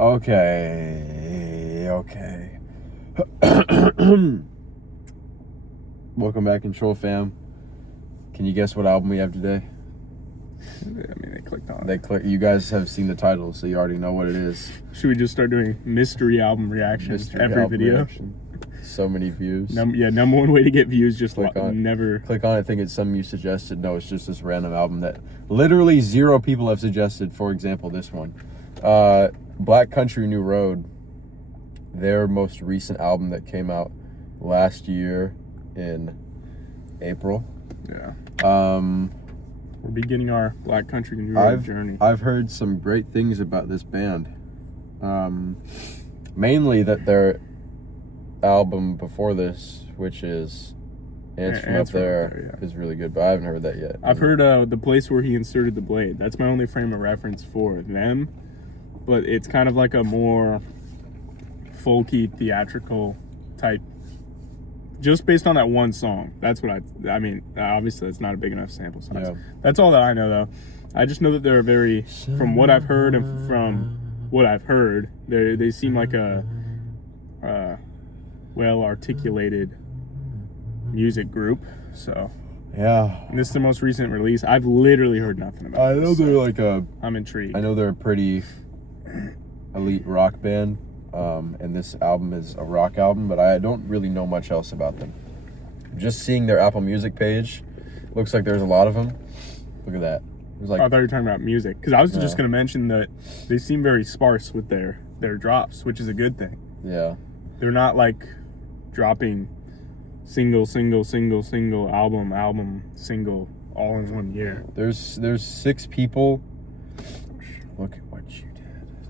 Okay. Welcome back, Control Fam. Can you guess what album we have today? I mean, they clicked on it. You guys have seen the title, so you already know what it is. Should we just start doing mystery album reactions every video? Reaction. So many views. Number one way to get views, just click on never... Click on it, think it's something you suggested. No, it's just this random album that literally 0 people have suggested. For example, this one. Black Country New Road. Their most recent album that came out last year in April. Yeah. We're beginning our Black Country New Road journey. I've heard some great things about this band. Mainly that their album before this, which is Ants From Up There, is really good, but I haven't heard that yet. I've heard The Place Where He Inserted the Blade. That's my only frame of reference for them, but it's kind of like a more folky, theatrical type, just based on that one song. That's what I mean, obviously it's not a big enough sample size. Yeah. That's all that I know, though. I just know that they're very, from what I've heard and from what I've heard, they seem like a well-articulated music group. So yeah, and this is the most recent release. I've literally heard nothing about I know they're like I'm intrigued. I know they're a pretty elite rock band. And this album is a rock album, but I don't really know much else about them. Just seeing their Apple Music page, looks like there's a lot of them. Look at that. There's like, I thought you were talking about music, because I was just going to mention that they seem very sparse with their drops, which is a good thing. Yeah. They're not like dropping single, album, single, all in one year. There's 6 people. Look at what you did.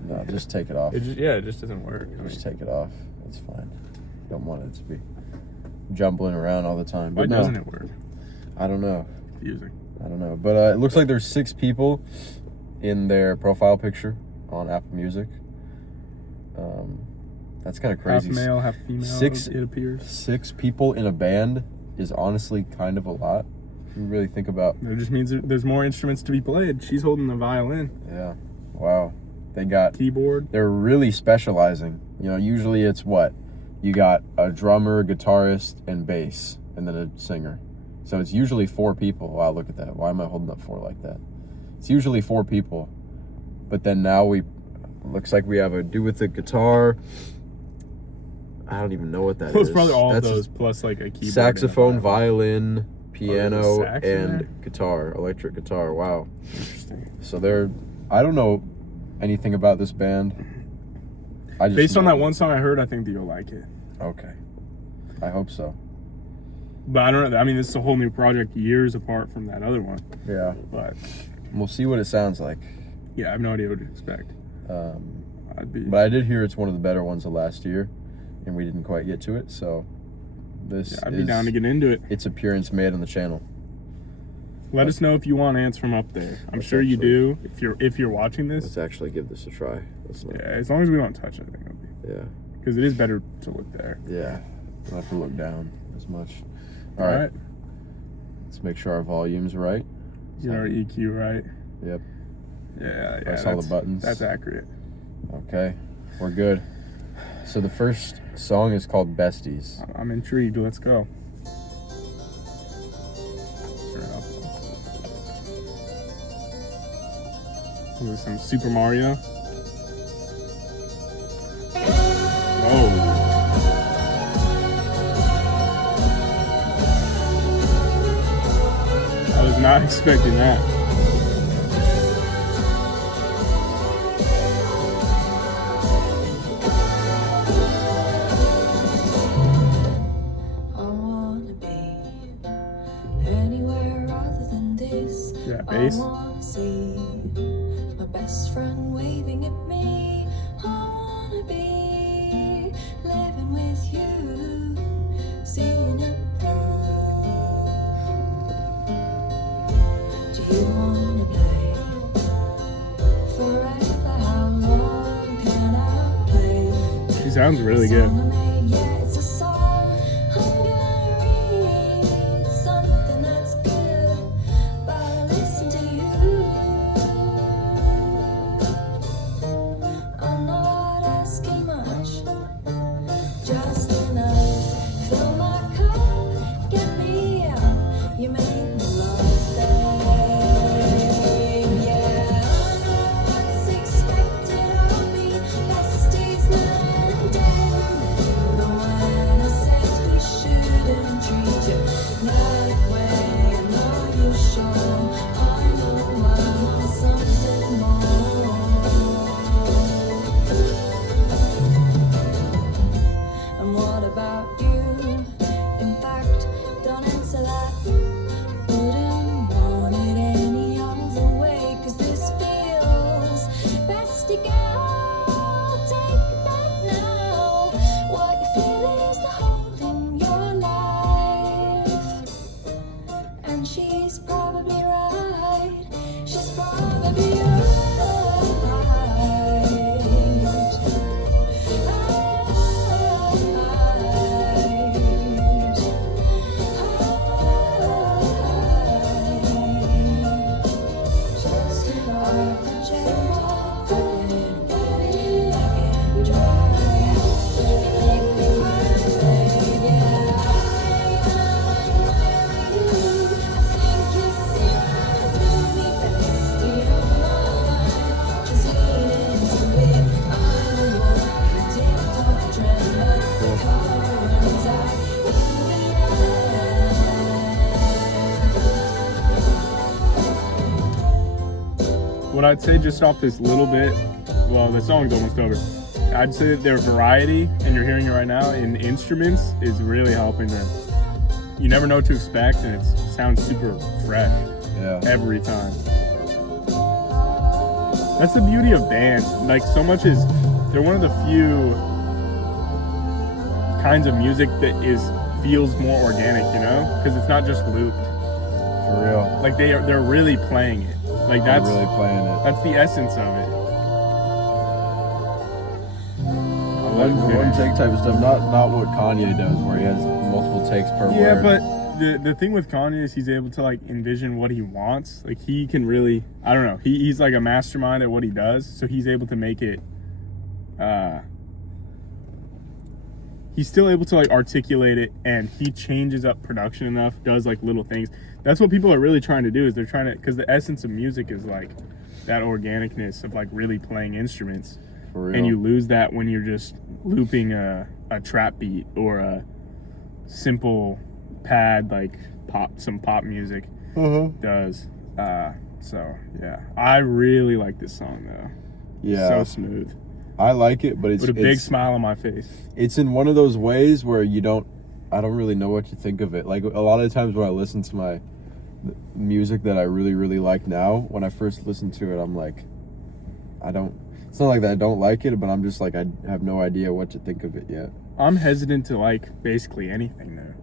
No, just take it off. It just doesn't work. Just take it off. It's fine. Don't want it to be jumbling around all the time. Why doesn't it work? I don't know. Confusing. I don't know. But it looks like there's 6 people in their profile picture on Apple Music. That's kind of crazy. Half male, half female, it appears. 6 people in a band is honestly kind of a lot. If you really think about... It just means there's more instruments to be played. She's holding the violin. Yeah. Wow. They got keyboard. They're really specializing. You know, usually it's what? You got a drummer, guitarist, and bass, and then a singer. So it's usually 4 people. Wow, look at that. Why am I holding up 4 like that? It's usually 4 people. But then now looks like we have a dude with the guitar. I don't even know what that is. It's probably all of those plus like a keyboard. Saxophone, violin, piano, and guitar, electric guitar. Wow. Interesting. So I don't know anything about this band. Based on that one song I heard, I think that you'll like it. Okay. I hope so. But I don't know. I mean, this is a whole new project years apart from that other one. Yeah. But we'll see what it sounds like. Yeah, I have no idea what to expect. But I did hear it's one of the better ones of last year, and we didn't quite get to it, so I'd be down to get into it. Its appearance made on the channel. Let us know if you want Ants From Up There. I'm sure you do. If you're watching this, let's actually give this a try. Yeah, as long as we don't touch it, I think it'll be. Yeah. Because it is better to look there. Yeah. Don't have to look down as much. All right. Let's make sure our volume's right. Get our EQ right. Yep. Yeah. Press all the buttons. That's accurate. Okay. We're good. So the first song is called Besties. I'm intrigued. Let's go. With some Super Mario. Oh. I was not expecting that. I wanna be anywhere other than this. Yeah, bass. I wanna see my best friend waving at me. I wanna be living with you, seeing it through. Do you wanna play forever? How long can I play? She sounds really good. Yeah, it's a song. I'm gonna read something that's good, but I listen to you. I'm not what I'd say just off this little bit, well, the song's almost over. I'd say that their variety, and you're hearing it right now, in instruments is really helping them. You never know what to expect, and it sounds super fresh every time. That's the beauty of bands. Like, so much is, they're one of the few kinds of music that feels more organic, you know? Because it's not just looped. For real. Like, they're really playing it. Like, that's really playing it. That's the essence of it. One take type of stuff, not what Kanye does, where he has multiple takes per word. Yeah, but the thing with Kanye is he's able to like envision what he wants. Like he can really, I don't know, he's like a mastermind at what he does, so he's able to make it. He's still able to like articulate it, and he changes up production enough, does like little things. That's what people are really trying to do, is they're trying to, because the essence of music is like that organicness of like really playing instruments. For real. And you lose that when you're just looping a trap beat or a simple pad like some pop music does. So yeah, I really like this song though. Yeah, so smooth. I like it, but it's with a big smile on my face. It's in one of those ways where I don't really know what to think of it. Like a lot of times when I listen to my music that I really, really like now, when I first listen to it, I'm like, it's not like that I don't like it, but I'm just like, I have no idea what to think of it yet. I'm hesitant to like basically anything there,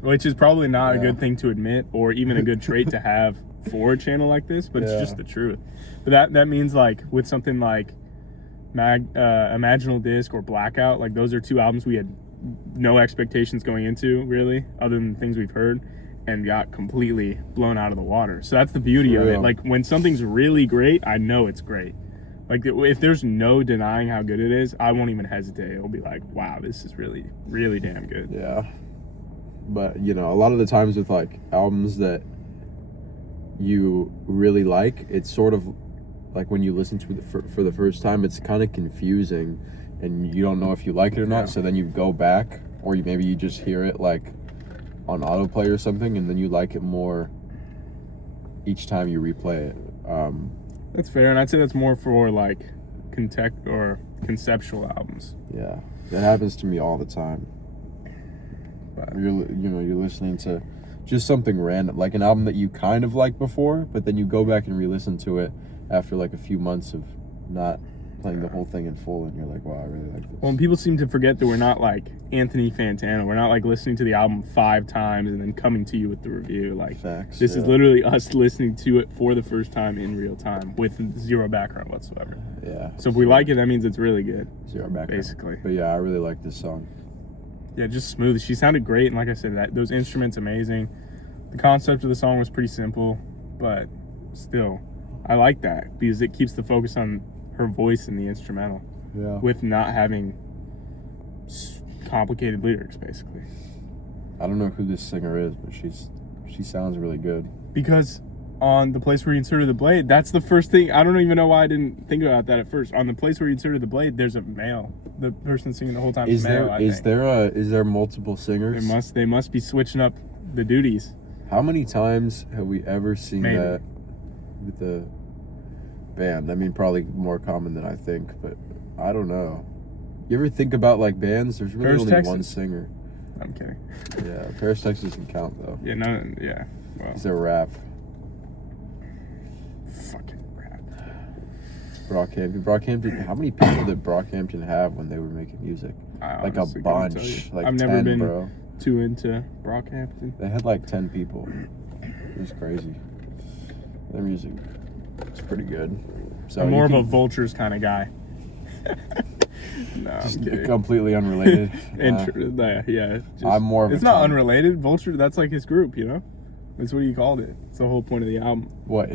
which is probably not a good thing to admit, or even a good trait to have for a channel like this, but it's just the truth. But that means like with something like Imaginal Disc or Blackout, like those are two albums we had no expectations going into, really, other than things we've heard, and got completely blown out of the water. So that's the beauty of it. Like when something's really great, I know it's great. Like if there's no denying how good it is, I won't even hesitate. It'll be like, wow, this is really, really damn good. Yeah. But, you know, a lot of the times with like albums that you really like, it's sort of like when you listen to it for the first time, it's kind of confusing and you don't know if you like it or not. So then you go back, or maybe you just hear it like on autoplay or something, and then you like it more each time you replay it. That's fair, and I'd say that's more for like conceptual albums. Yeah, that happens to me all the time. But You're listening to just something random, like an album that you kind of liked before, but then you go back and re-listen to it after like a few months of not playing the whole thing in full, and you're like, wow, I really like this. Well, and people seem to forget that we're not like Anthony Fantano. We're not like listening to the album 5 times and then coming to you with the review. Like, facts, this is literally us listening to it for the first time in real time with zero background whatsoever. Yeah. So if we like it, that means it's really good. Zero background. Basically. But yeah, I really like this song. Yeah, just smooth. She sounded great, and like I said, those instruments amazing. The concept of the song was pretty simple, but still, I like that because it keeps the focus on her voice in the instrumental. Yeah. With not having complicated lyrics, basically. I don't know who this singer is, but she sounds really good. Because on The Place Where You Inserted the Blade, that's the first thing. I don't even know why I didn't think about that at first. On The Place Where You Inserted the Blade, there's a male. The person singing the whole time is male. Is there multiple singers? They must be switching up the duties. How many times have we ever seen that with the band? I mean, probably more common than I think, but I don't know. You ever think about like bands? There's really only one singer. I'm kidding. Yeah, Paris, Texas doesn't count though. Yeah, no, yeah. Well, it's a rap. Fucking rap. Brockhampton. How many people did Brockhampton have when they were making music? Like a bunch. Like I've 10, never been bro. too into Brockhampton. They had like 10 people. It was crazy. Their music is pretty good. So I'm more of a Vultures kind of guy. No, just I'm kidding. Completely unrelated. I'm more of it's not unrelated. Vulture, that's like his group, you know? That's what he called it. It's the whole point of the album. What?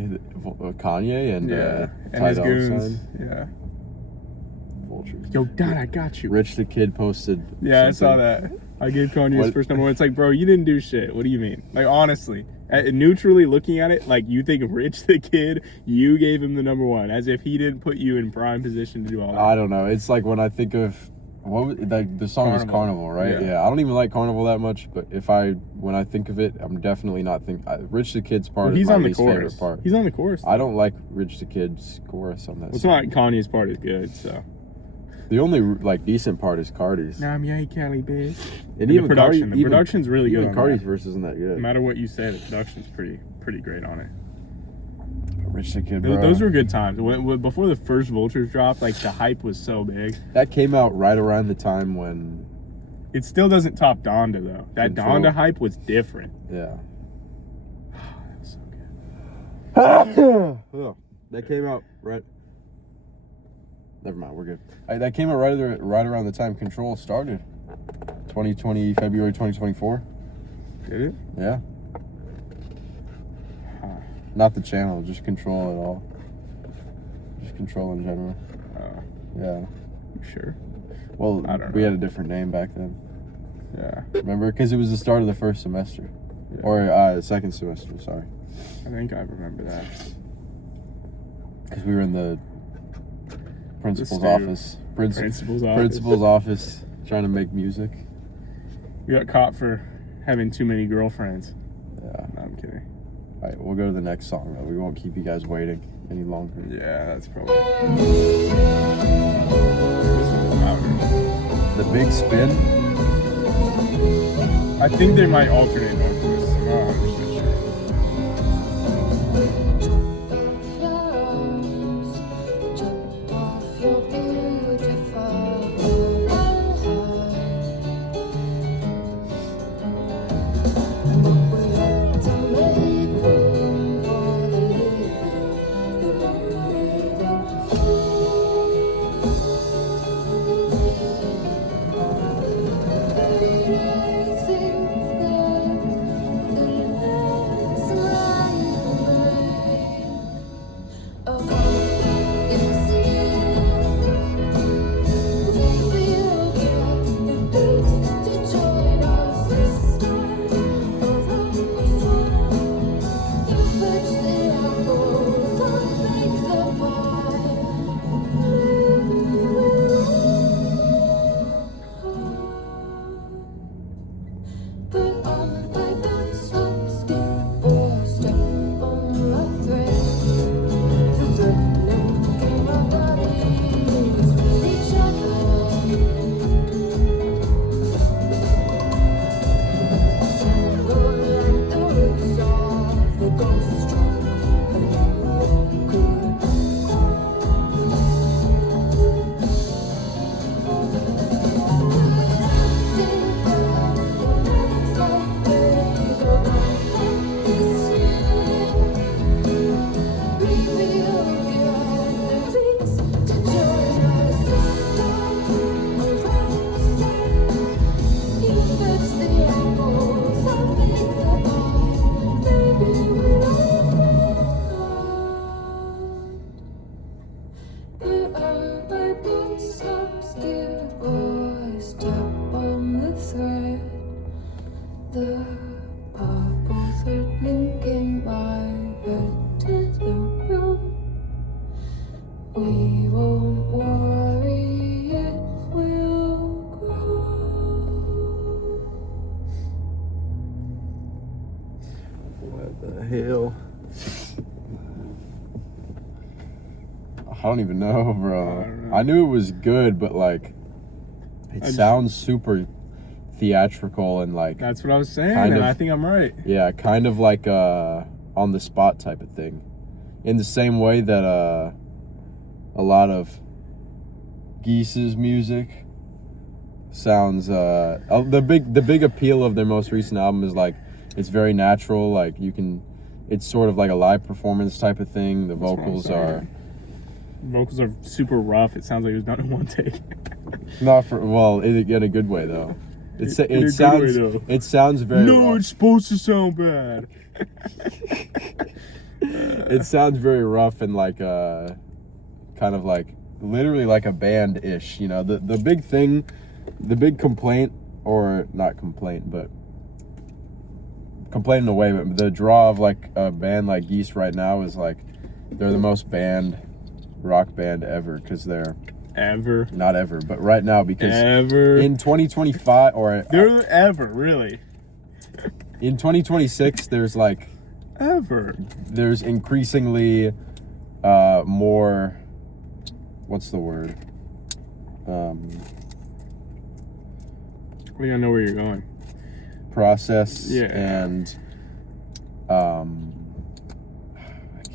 Kanye and and his goons. Yeah. Vultures. Yo, Dad, I got you. Rich the Kid posted. Yeah, something. I saw that. I gave Kanye his first number 1. It's like, bro, you didn't do shit. What do you mean? Like, honestly, neutrally looking at it, like, you think of Rich the Kid, you gave him the number 1, as if he didn't put you in prime position to do all that. I don't know. It's like when I think of Like the song was Carnival, right? Yeah. I don't even like Carnival that much, but when I think of it, I'm definitely not Rich the Kid's part is my least favorite part. He's on the chorus. I don't like Rich the Kid's chorus on that. It's not Kanye's part is good, so. The only like decent part is Cardi's. Nah, I'm Kelly, bitch. And even the production's really good. Even Cardi's verse isn't that good. No matter what you say, the production's pretty great on it. Rich the Kid, bro. Those were good times. Before the first Vultures dropped, like the hype was so big. That came out right around the time when. It still doesn't top Donda though. That Donda hype was different. Yeah. That was so good. Oh, that came out right. Never mind, we're good. That came out right around the time Control started. 2020, February 2024. Did it? Yeah. Not the channel, just Control at all. Just Control in general. Yeah. You sure? Well, I don't know. We had a different name back then. Yeah. Remember? Because it was the start of the first semester. Yeah. Or the second semester, sorry. I think I remember that. Because we were in the principal's office. Principal's office trying to make music. We got caught for having too many girlfriends. Yeah. No, I'm kidding. All right, we'll go to the next song, though. We won't keep you guys waiting any longer. Yeah, that's probably... This one's louder. The Big Spin? I think they might alternate vocalists. I'm not 100% hell? I don't even know, bro. I knew it was good, but like, it sounds super theatrical and like. That's what I was saying, and I think I'm right. Yeah, kind of like on the spot type of thing, in the same way that a lot of Geese's music sounds. The big appeal of their most recent album is like it's very natural. Like it's sort of like a live performance type of thing. The vocals are super rough. It sounds like it was done in one take. In a good way though. It sounds very. No, rough. It's supposed to sound bad. It sounds very rough and like kind of like literally like a band-ish. You know, the big thing, the big complaint, or not complaint, but complaint in a way. But the draw of like a band like Geese right now is like they're the most banned rock band ever because they're Ever. Not ever, but right now, because Ever. in 2025 or They're ever, really. in 2026, there's like Ever. there's increasingly more. What's the word? I think I know where you're going. Process Yeah. and I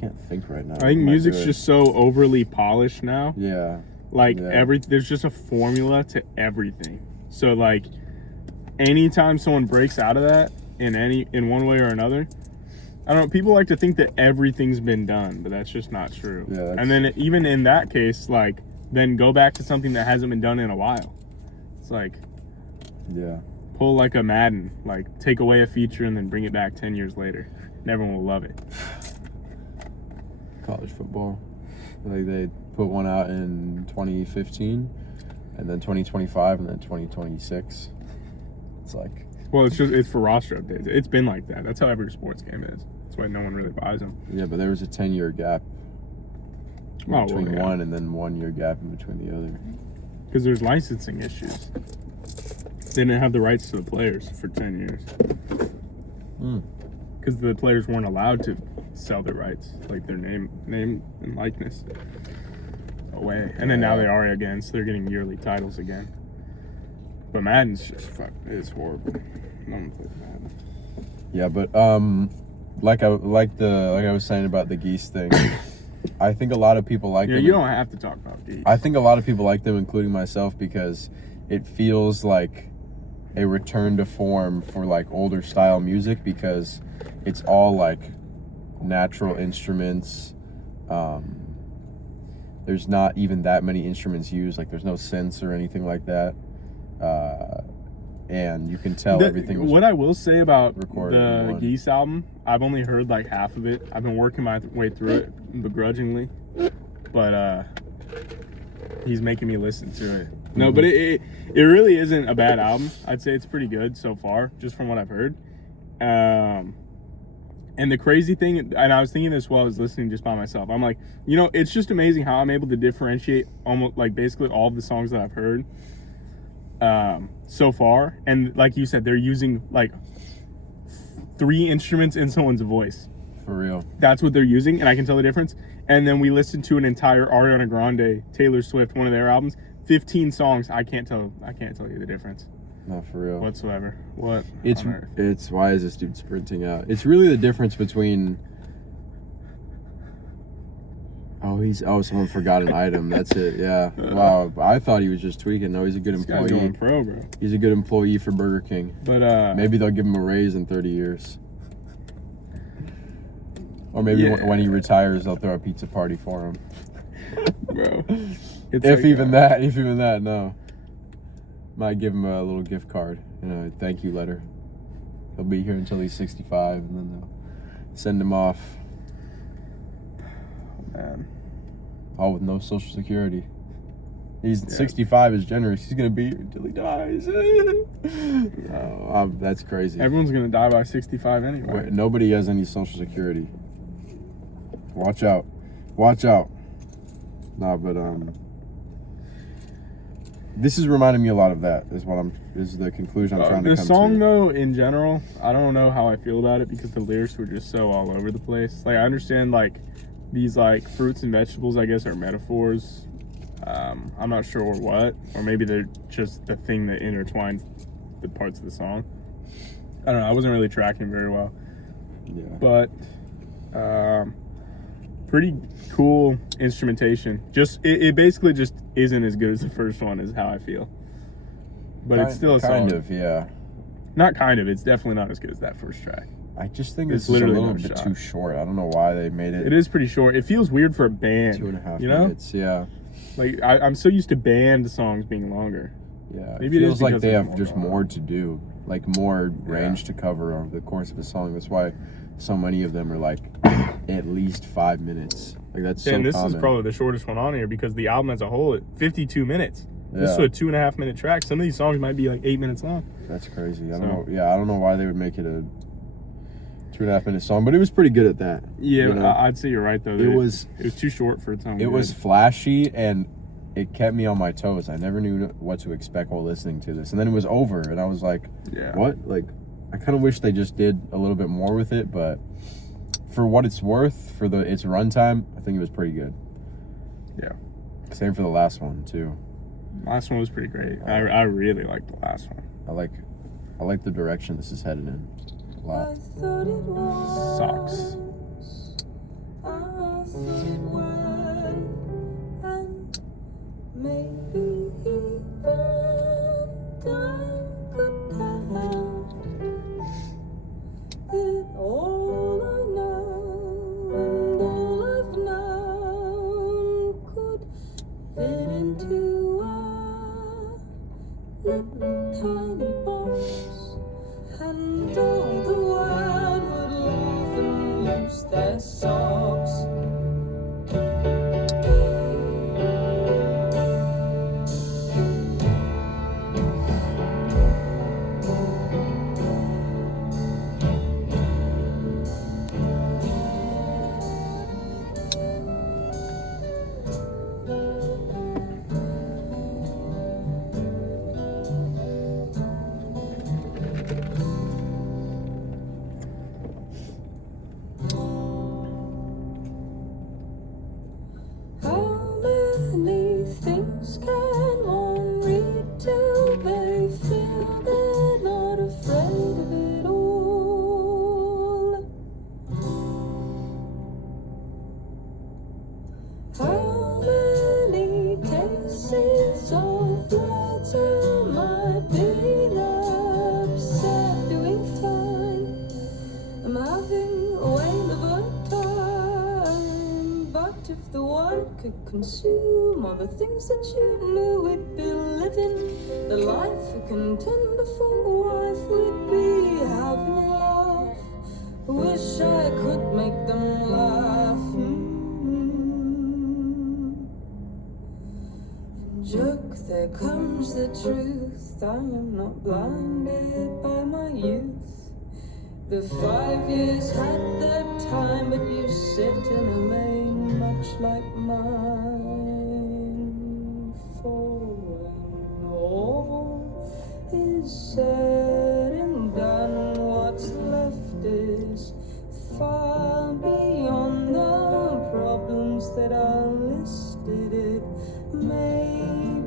can't think right now. I think What am music's doing? just so overly polished now. Yeah. Like Yeah. there's just a formula to everything. So like anytime someone breaks out of that in one way or another, I don't know, people like to think that everything's been done, but that's just not true. Yeah, and then even in that case, like then go back to something that hasn't been done in a while. It's like Yeah. pull like a Madden, like take away a feature and then bring it back 10 years later. And everyone will love it. College football. Like they put one out in 2015 and then 2025 and then 2026. It's like, Well, it's for roster updates. It's been like that. That's how every sports game is. That's why no one really buys them. yeah, but there was a 10-year gap between yeah. one and then 1 year gap in between the other. Because there's licensing issues. They didn't have the rights to the players for 10 years. Because the players weren't allowed to sell their rights, like their name and likeness away. And then now they are again, so they're getting yearly titles again. But Madden's just it's horrible. No one plays Madden. Yeah, but like I was saying about the geese thing, I think a lot of people like Yeah, them. you don't have to talk about geese. I think a lot of people like them, including myself, because it feels like a return to form for like older style music, because it's all like natural instruments. There's not even that many instruments used. Like there's no synths or anything like that. And you can tell everything was what I will say about recorded in the one. Geese album, I've only heard like half of it. I've been working my way through it begrudgingly, but he's making me listen to it. No, but it really isn't a bad album. I'd say it's pretty good so far, just from what I've heard. And the crazy thing, and I was thinking this while I was listening just by myself, I'm like, it's just amazing how I'm able to differentiate almost like basically all of the songs that I've heard so far. And like you said, they're using like 3 instruments in someone's voice. for real. That's what they're using, and I can tell the difference. And then we listened to an entire Ariana Grande, Taylor Swift, one of their albums, 15 songs. I can't tell you the difference Not for real. whatsoever. What? It's on earth? it's why is this dude sprinting out? It's really the difference between. Someone forgot an item. That's it. Yeah. Wow. I thought he was just tweaking. No, he's a good This guy's going employee. pro, bro. He's a good employee for Burger King. But Maybe they'll give him a raise in 30 years. Or maybe Yeah. when he retires, they'll throw a pizza party for him. bro, it's If like, even that, no. Might give him a little gift card, a thank you letter. He'll be here until he's 65, and then they'll send him off. man. All with no social security. He's 65 is generous. He's gonna be here until he dies. That's crazy. Everyone's gonna die by 65 anyway. Nobody has any social security. Watch out. Nah, but this is reminding me a lot of that. Is the conclusion I'm trying to The come song to. though, in general, I don't know how I feel about it because the lyrics were just so all over the place. Like I understand like these like fruits and vegetables, I guess, are metaphors. I'm not sure what, or maybe they're just the thing that intertwines the parts of the song. I don't know. I wasn't really tracking very well, Yeah. but pretty cool instrumentation. Just it basically just isn't as good as the first one, is how I feel. But it's still a kind song. of, yeah. Not kind of. It's definitely not as good as that first track. I just think It's this is a literally little no bit shot. too short. I don't know why they made it. It is pretty short. It feels weird for a band. 2.5 you know? minutes. Yeah. Like I'm so used to band songs being longer. Yeah. Maybe it it is feels like because they there's have more just going more on. to do, like more range to cover over the course of a song. That's why so many of them are like at least 5 minutes. Like that's so And this common. is probably the shortest one on here because the album as a whole, 52 minutes. This is Yeah. a 2.5 minute track. Some of these songs might be like 8 minutes long. That's crazy. I So- don't know. Yeah, I don't know why they would make it a 2.5 minute song, but it was pretty good at that. Yeah, you know? I'd say you're right though. It was too short for its own. It good. was flashy, and it kept me on my toes. I never knew what to expect while listening to this. And then it was over, and I was like, Yeah. what? Like, I kind of wish they just did a little bit more with it, but for what it's worth, for its runtime, I think it was pretty good. Yeah. Same for the last one, too. Last one was pretty great. I really liked the last one. I like the direction this is headed in a lot. I thought it was. Sucks. I thought it was. And maybe even time could tell that all I know and all I've known could fit into a little tiny box, and all the world would laugh and lose their socks. How many things can one read till they feel they're not afraid of it all? How many cases of blood am I being upset, doing fine? I'm having a whale of a time, but if the world could consume all the things that you knew we'd be living, the life a contender for a wife would be having a laugh. I wish I could make them laugh. And joke, there comes the truth. I am not blinded by my youth. The 5 years had their time, but you sit in a lane much like mine. For when all is said and done, what's left is far beyond the problems that are listed. It may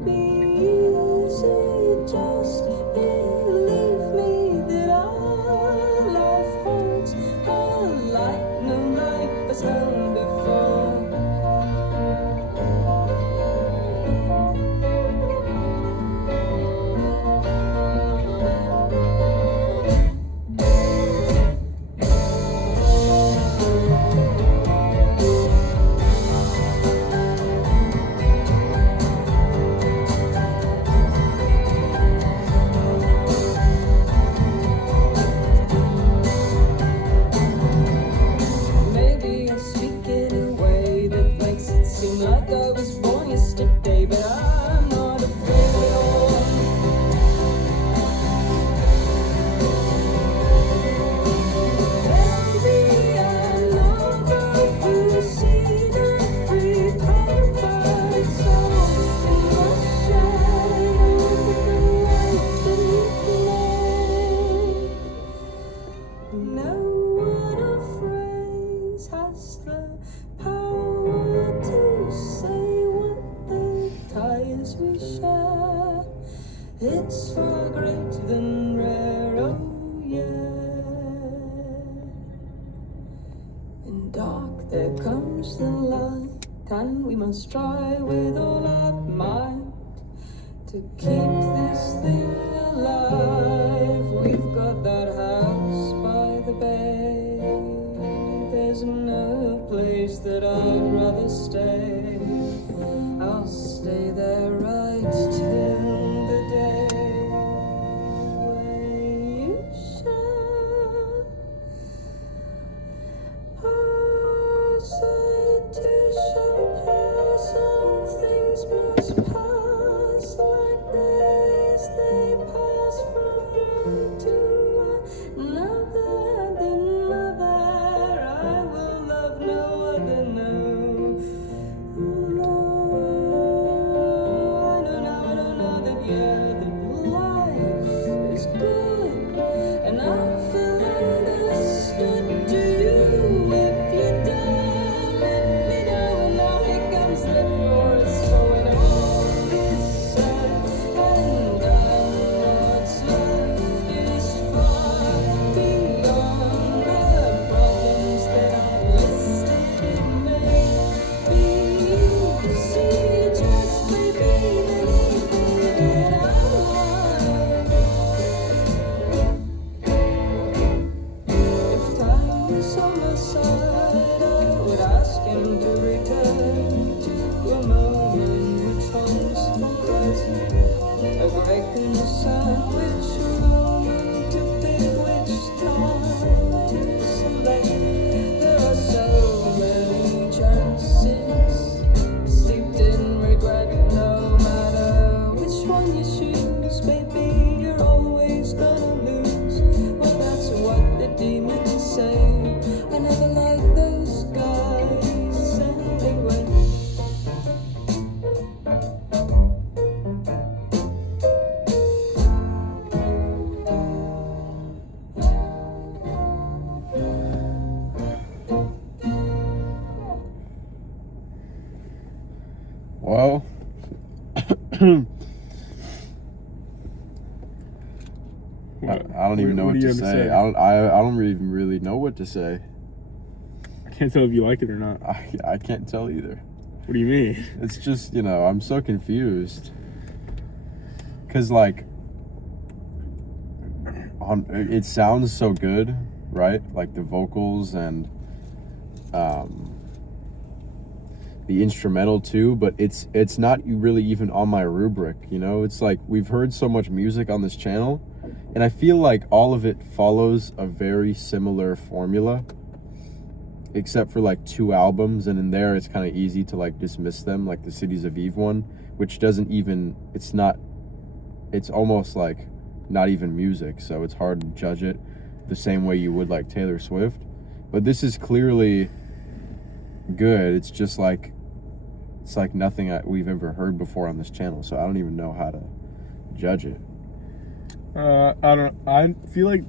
be easy, just believe me that our life holds a light no life has held before. Maybe I speak in a way that makes it seem like I was born yesterday, but I'm not afraid at all. There'll be another who's seen a free carbide songs in the shadow of the life that you've made. No word or phrase has the power to say what the ties we share. It's far greater than rare, oh yeah. In dark there comes the light, and we must try with all our might to keep this thing alive. We've got that house by the bay. There's no place that I'd rather stay. I'll stay there right till the day when you shall pass. It shall pass. All things must pass like days. They pass from one to another and another. I will love no other, no. decide which moment to pick, which time to select. There are so many chances steeped in regret. No matter which one you choose, baby, you're always gonna lose. Well, that's what the demons say. I never liked those guys anyway. Well, I don't even know what to say. I don't even really know what to say. I can't tell if you like it or not. I can't tell either. What do you mean? It's just, I'm so confused. Cause like, it sounds so good, right? Like the vocals and the instrumental too, but it's not really even on my rubric. It's like we've heard so much music on this channel, and I feel like all of it follows a very similar formula, except for like 2 albums, and in there it's kind of easy to like dismiss them, like the Cities of Eve one, which doesn't even, it's almost like not even music, so it's hard to judge it the same way you would like Taylor Swift. But this is clearly good. It's just like, it's like nothing we've ever heard before on this channel, so I don't even know how to judge it. I feel like,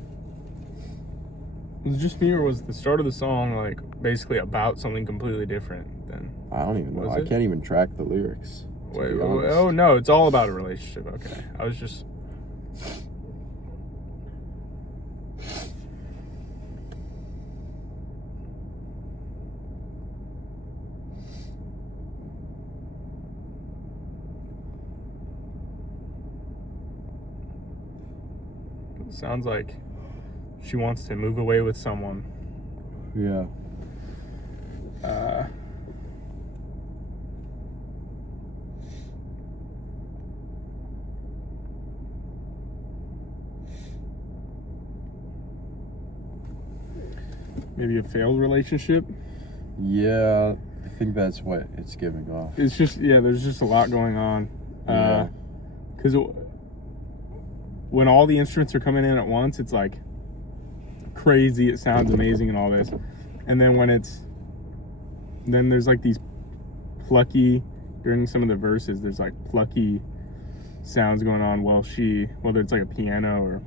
was it just me, or was the start of the song like basically about something completely different than? I don't even know. I can't even track the lyrics. Wait, oh no, it's all about a relationship. Okay, I was just. It sounds like she wants to move away with someone. Yeah. Maybe a failed relationship. Yeah, I think that's what it's giving off. It's just, there's just a lot going on. Yeah. Because when all the instruments are coming in at once, it's like crazy, it sounds amazing and all this. And then then there's like these plucky, during some of the verses, there's like plucky sounds going on whether it's like a piano or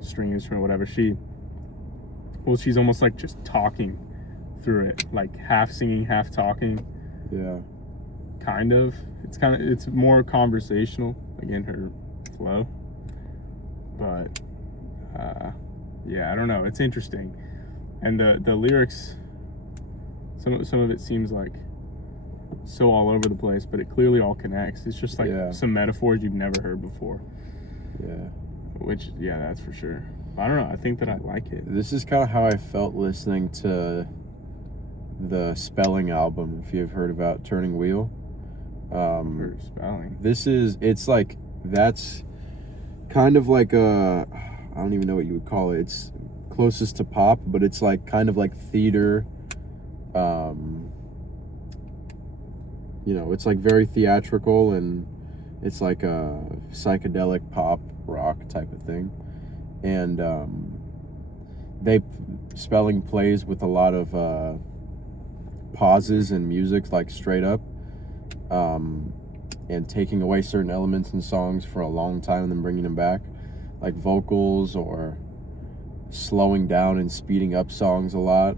string instrument, whatever, she's almost like just talking through it, like half singing, half talking. Yeah. Kind of. It's more conversational, like in her flow. But, I don't know. It's interesting. And the lyrics, some of it seems like so all over the place, but it clearly all connects. It's just like some metaphors you've never heard before. Yeah. Which, that's for sure. I don't know. I think that I like it. This is kind of how I felt listening to the Spelling album, if you've heard about Turning Wheel. For Spelling. It's like, that's kind of like I don't even know what you would call it. It's closest to pop, but it's like kind of like theater. It's like very theatrical, and it's like a psychedelic pop rock type of thing. And Spelling plays with a lot of pauses in music, like straight up, and taking away certain elements in songs for a long time and then bringing them back, like vocals, or slowing down and speeding up songs a lot.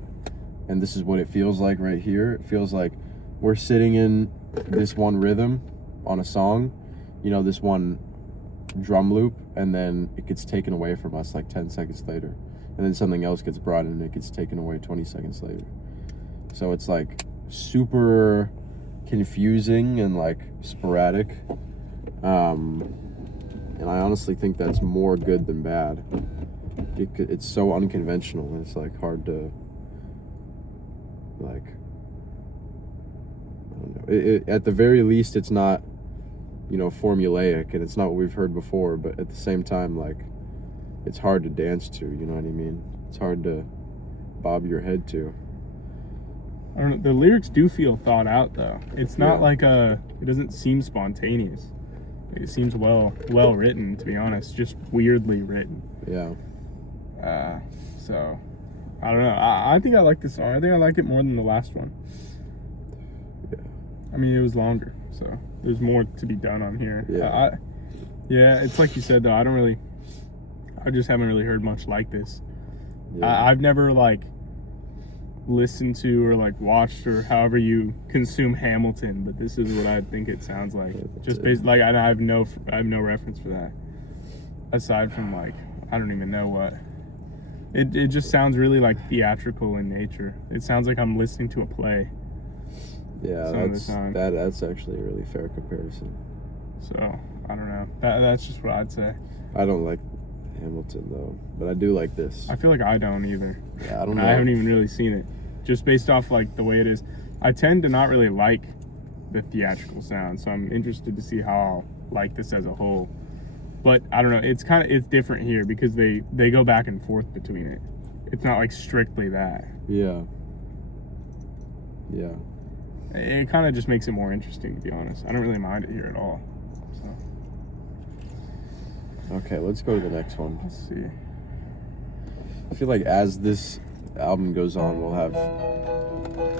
And this is what it feels like right here. It feels like we're sitting in this one rhythm on a song, this one drum loop, and then it gets taken away from us like 10 seconds later, and then something else gets brought in and it gets taken away 20 seconds later. So it's like super confusing and like sporadic, and I honestly think that's more good than bad. It's so unconventional, and it's like hard to, like, I don't know. At the very least, it's not formulaic, and it's not what we've heard before, but at the same time, like, it's hard to dance to, you know what I mean? It's hard to bob your head to. I don't know, the lyrics do feel thought out, though. It's not like it doesn't seem spontaneous. It seems well written, to be honest, just weirdly written. Yeah. So, I don't know. I think I like this song. I think I like it more than the last one. Yeah. I mean, it was longer, so there's more to be done on here. Yeah. Yeah, it's like you said, though. I just haven't really heard much like this. Yeah. I've never, like, listened to or, like, watched or however you consume Hamilton, but this is what I think it sounds like. Just based, like, I have no reference for that. Aside from, like, I don't even know what. It just sounds really, like, theatrical in nature. It sounds like I'm listening to a play. Yeah, that's actually a really fair comparison. So, I don't know. That's just what I'd say. I don't like Hamilton, though, but I do like this. I feel like I don't either. Yeah, I don't know. I haven't even really seen it. Just based off, like, the way it is. I tend to not really like the theatrical sound, so I'm interested to see how I'll like this as a whole. But I don't know, it's different here because they go back and forth between it. It's not like strictly that. Yeah. It kind of just makes it more interesting, to be honest. I don't really mind it here at all. So. Okay, let's go to the next one. Let's see. I feel like as this album goes on,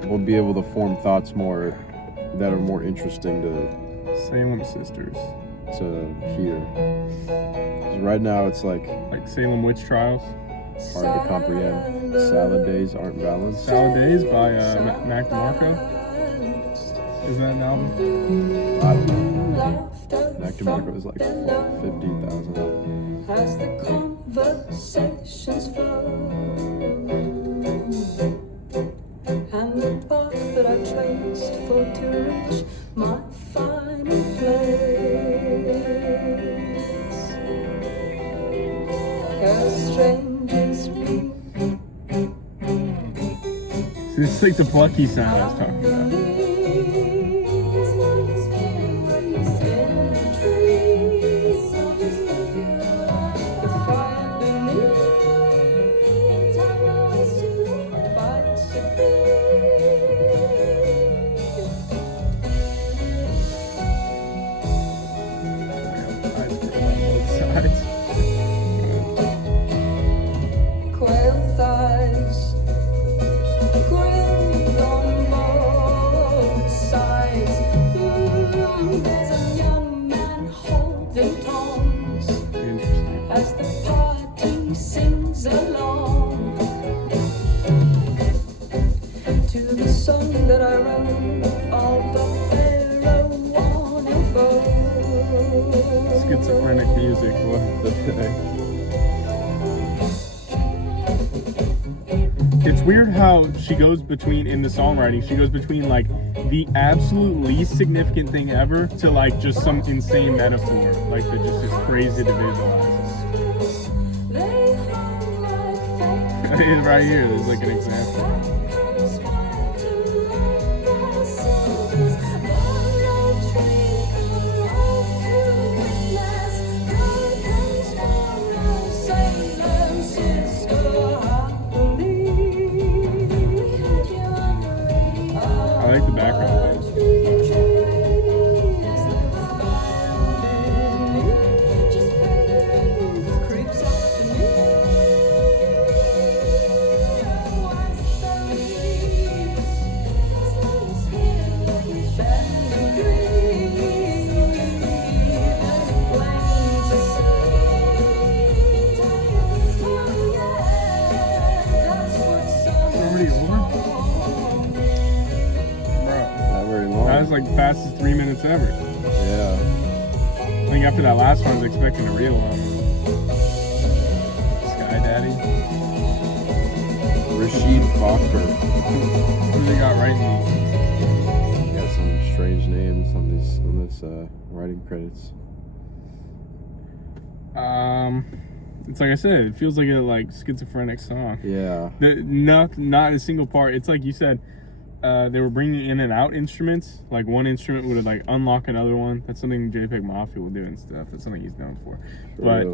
we'll be able to form thoughts more that are more interesting to Salem Sisters. To hear. 'Cause right now it's like Salem Witch Trials. Hard to comprehend. Salad Days Aren't Balanced. Salad Days by Mac DeMarco. Is that an album? I don't know. Mac DeMarco is like 50,000. As the conversations flow, and the path that I traced for to reach my final place, as strangers meet. See, it's like the plucky sound I was talking about. Schizophrenic music, what the heck? It's weird how she goes between, in the songwriting, she goes between like the absolute least significant thing ever to like just some insane metaphor, like that just is crazy to visualize. Right here, there's like an example. I like the background. That was like the fastest 3 minutes ever. Yeah. I think after that last one, I was expecting a real one. Sky Daddy. Rashid Fakhar. Who they got writing these? Got some strange names on this writing credits. It's like I said, it feels like a like schizophrenic song. Yeah. Not a single part. It's like you said, they were bringing in and out instruments. Like one instrument would like unlock another one. That's something JPEG Mafia will do and stuff. That's something he's known for. But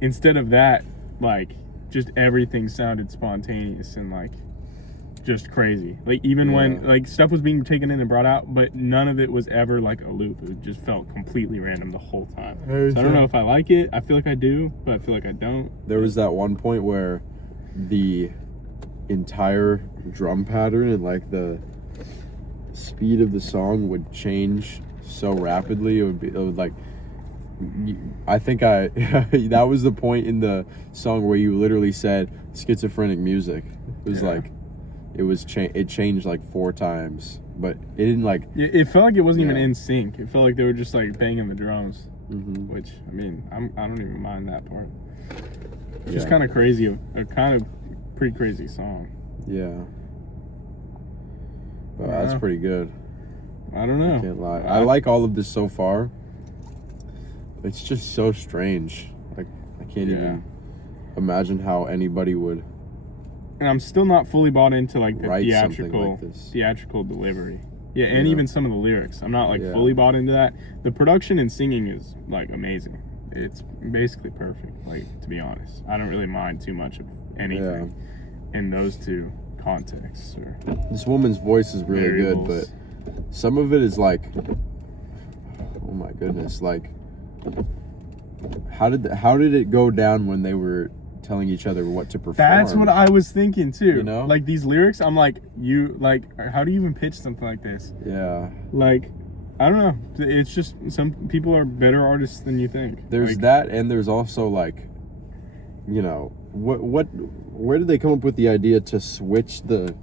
instead of that, like just everything sounded spontaneous and like just crazy. Like even when like stuff was being taken in and brought out, but none of it was ever like a loop. It just felt completely random the whole time. So I don't know if I like it. I feel like I do, but I feel like I don't. There was that one point where the entire drum pattern and like the speed of the song would change so rapidly. It would like, I think that was the point in the song where you literally said schizophrenic music. It was like it changed like 4 times, but it didn't like. It felt like it wasn't even in sync. It felt like they were just like banging the drums, which I mean I don't even mind that part. It's just kind of crazy, a kind of pretty crazy song. Yeah. But that's pretty good. I don't know. I can't lie. I like all of this so far. It's just so strange. Like I can't even imagine how anybody would. And I'm still not fully bought into like the like theatrical delivery. Yeah, and even some of the lyrics. I'm not like fully bought into that. The production and singing is like amazing. It's basically perfect, like to be honest. I don't really mind too much of anything in those two contexts. Or this woman's voice is really good, but some of it is like, oh my goodness, like how did it go down when they were telling each other what to perform? That's what I was thinking too. You know, like these lyrics, I'm like, how do you even pitch something like this? Yeah, like I don't know. It's just some people are better artists than you think. There's like, that, and there's also like, you know, where did they come up with the idea to switch the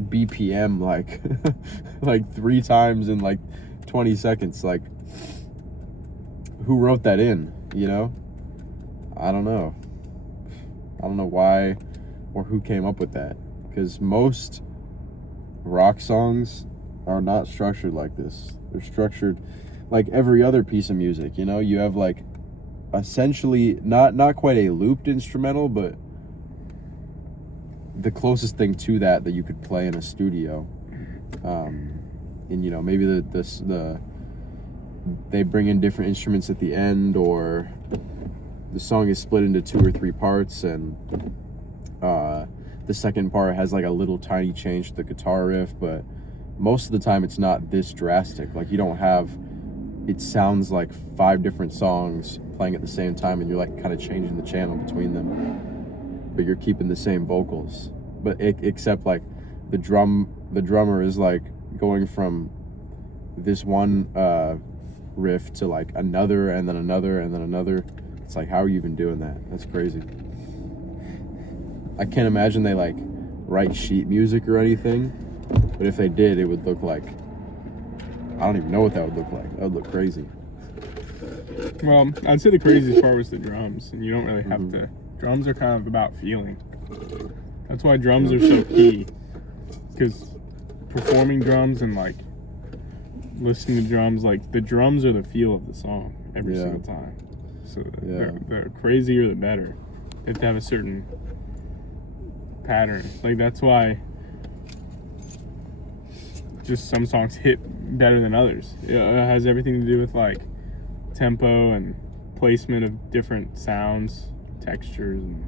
BPM like like 3 times in like 20 seconds? Like, who wrote that in? You know, I don't know why or who came up with that, because most rock songs are not structured like this. They're structured like every other piece of music. You know, you have like essentially not quite a looped instrumental, but the closest thing to that you could play in a studio. And you know, maybe they bring in different instruments at the end, or the song is split into 2 or 3 parts, and the second part has like a little tiny change to the guitar riff, but most of the time it's not this drastic. Like you don't have, it sounds like 5 different songs playing at the same time, and you're like kind of changing the channel between them, but you're keeping the same vocals. But except like the drummer is like going from this one riff to like another, and then another, and then another. It's like, how are you even doing that? That's crazy. I can't imagine they like write sheet music or anything, but if they did, it would look like, I don't even know what that would look like. That would look crazy. Well, I'd say the craziest part was the drums, and you don't really have to. Drums are kind of about feeling. That's why drums are so key, because performing drums and like listening to drums, like the drums are the feel of the song every single time. So the crazier the better. They have to have a certain pattern. Like that's why just some songs hit better than others. It has everything to do with like tempo and placement of different sounds, textures, and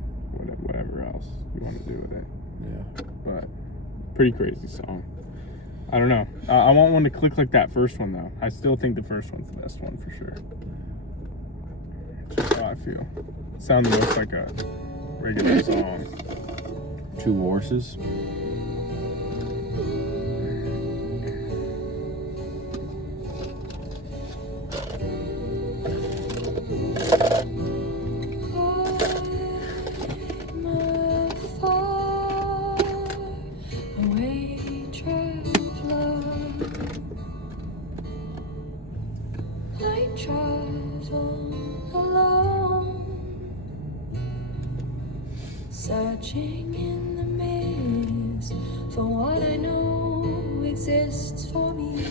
whatever else you want to do with it. Yeah. But pretty crazy song. I don't know. I want one to click like that first one though. I still think the first one's the best one for sure. That's how I feel. It sounded most like a regular song. 2 horses. Searching in the mist for what I know exists for me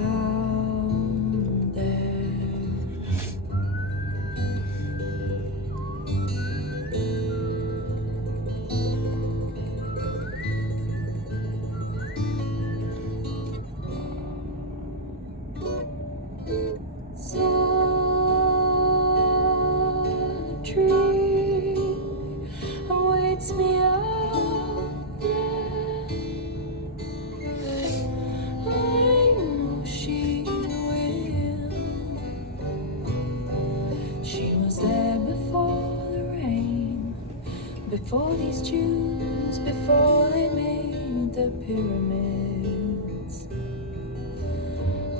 out there. for these tunes before I made the pyramids.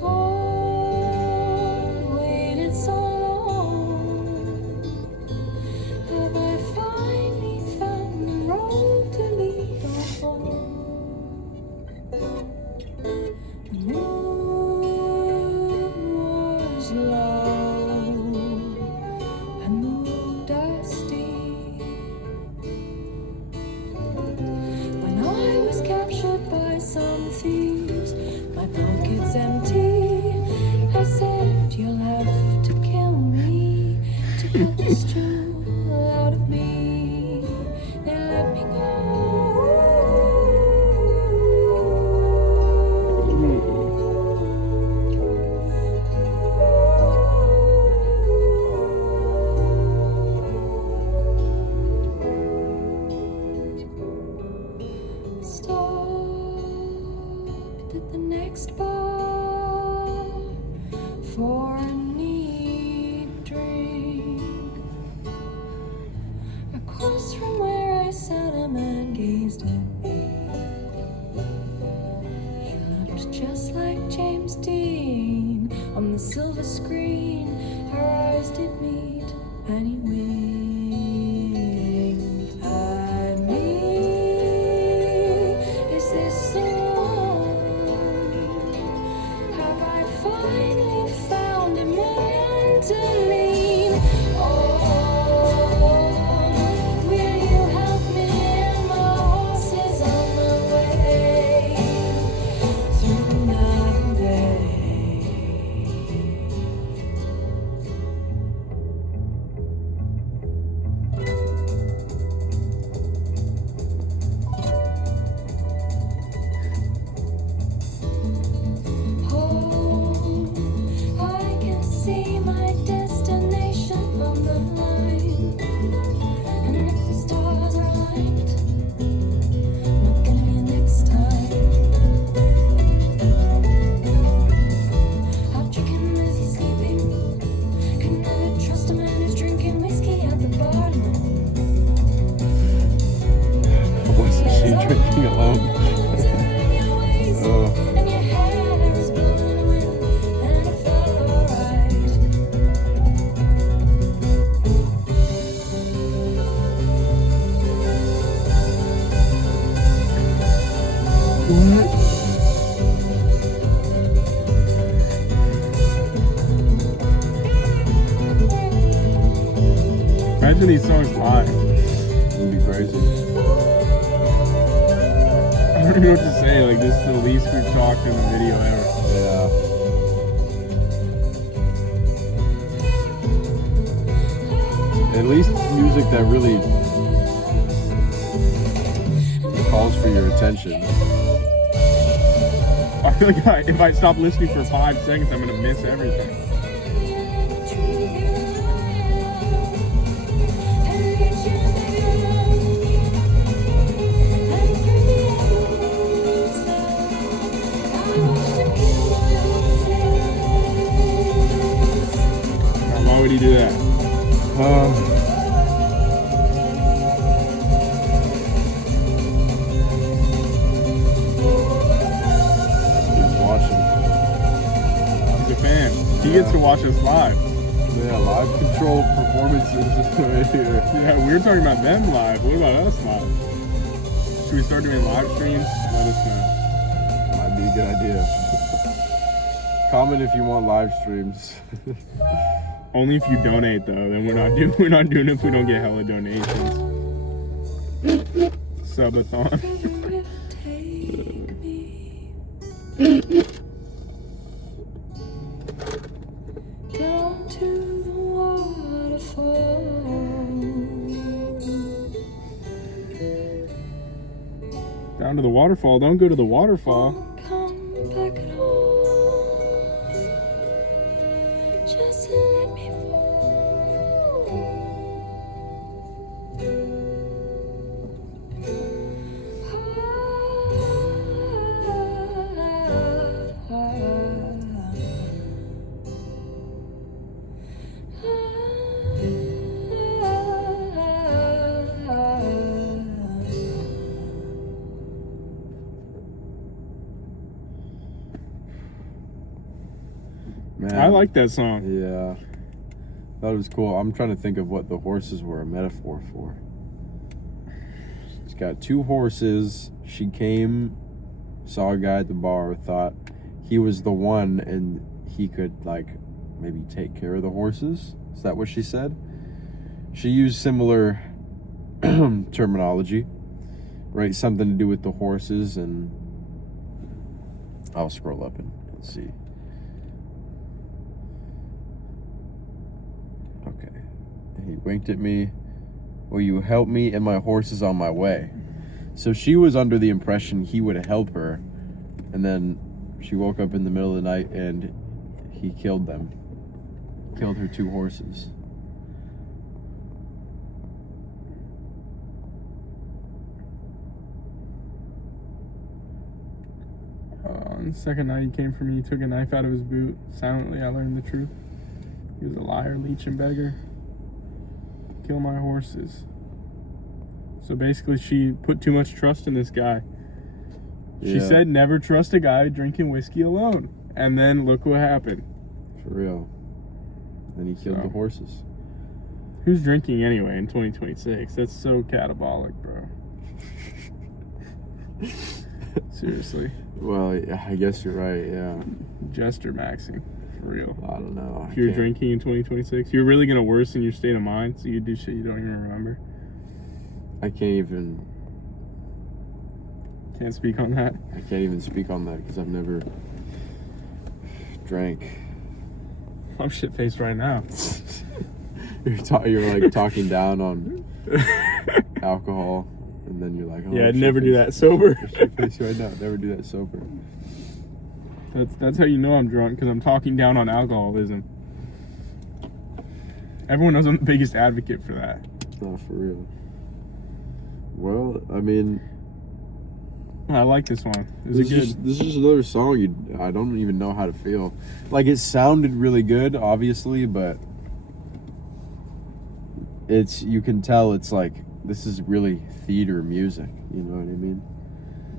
Oh, waited so long. Have I finally found the road to lead home? The moon was low and the road dusty. When I was captured by some thieves, my pockets empty, I said, you'll have to kill me to cut this jewel out of me. They let me go. Stopped at the next bar for a neat drink. Across from where I sat, a man gazed at me. He looked just like James Dean on the silver screen. Our eyes did meet, and he winked at me. Is this the one? Have I finally found a man to lean on? Will you help me? My horse is on the way through night and day. Oh, I can see my destination on the line. And if the stars are aligned, not gonna be next time. I'll trick him as he's sleeping. Can never trust a man who's drinking whiskey at the bar alone. Wasn't she drinking alone? Oh. And your hair is blowing wind, and it felt alright. Imagine these songs live. It'd be crazy. I don't know what to say. Like, this is the least we've talked in the video ever. Yeah. At least music that really calls for your attention. I feel like if I stop listening for 5 seconds, I'm gonna miss everything. Why would he do that? He's watching. He's a fan. He gets to watch us live. Yeah, live control performances right here. Yeah, we were talking about them live. What about us live? Should we start doing live streams? Let us know. Might be a good idea. Comment if you want live streams. Only if you donate, though. Then we're not doing it if we don't get hella donations. Subathon. Take me down to the waterfall. Down to the waterfall. Don't go to the waterfall. Come back at all. Just let me fall. Man, I like that song. Yeah. That was cool. I'm trying to think of what the horses were a metaphor for. She's got 2 horses. She came, saw a guy at the bar, thought he was the one and he could, like, maybe take care of the horses. Is that what she said? She used similar terminology, right? Something to do with the horses, and I'll scroll up and see. Okay. He winked at me. Will you help me? And my horse is on my way. So she was under the impression he would help her, and then she woke up in the middle of the night and he killed them. Killed her 2 horses. On the second night he came for me, he took a knife out of his boot. Silently I learned the truth. He was a liar, leech, and beggar. Kill my horses. So basically she put too much trust in this guy. She said never trust a guy drinking whiskey alone. And then look what happened. For real. Then he killed the horses. Who's drinking anyway in 2026? That's so catabolic, bro. Seriously. Well, I guess you're right, yeah. Jester maxing, for real. I don't know. If you're drinking in 2026, you're really going to worsen your state of mind, so you do shit you don't even remember. I can't speak on that. I can't even speak on that because I've never drank. I'm shit-faced right now. You're like talking down on alcohol, and then you're like, oh, yeah, I'd never do that sober. Shit-faced right now. Never do that sober. That's how you know I'm drunk, because I'm talking down on alcoholism. Everyone knows I'm the biggest advocate for that. Not for real. Well, I mean, I like this one. This is just another song I don't even know how to feel. Like, it sounded really good, obviously, but you can tell it's like, this is really theater music, you know what I mean?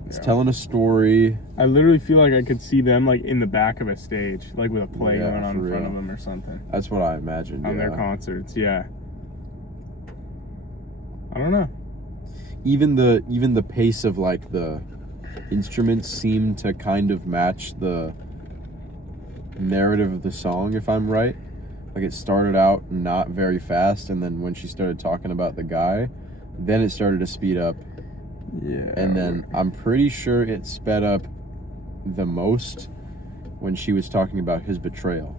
It's telling a story. I literally feel like I could see them like in the back of a stage, like with a play going on in front of them or something. That's what I imagined. On their concerts, yeah. I don't know. Even the pace of like the instruments seem to kind of match the narrative of the song, if I'm right. Like, it started out not very fast, and then when she started talking about the guy, then it started to speed up. Yeah. And then I'm pretty sure it sped up the most when she was talking about his betrayal.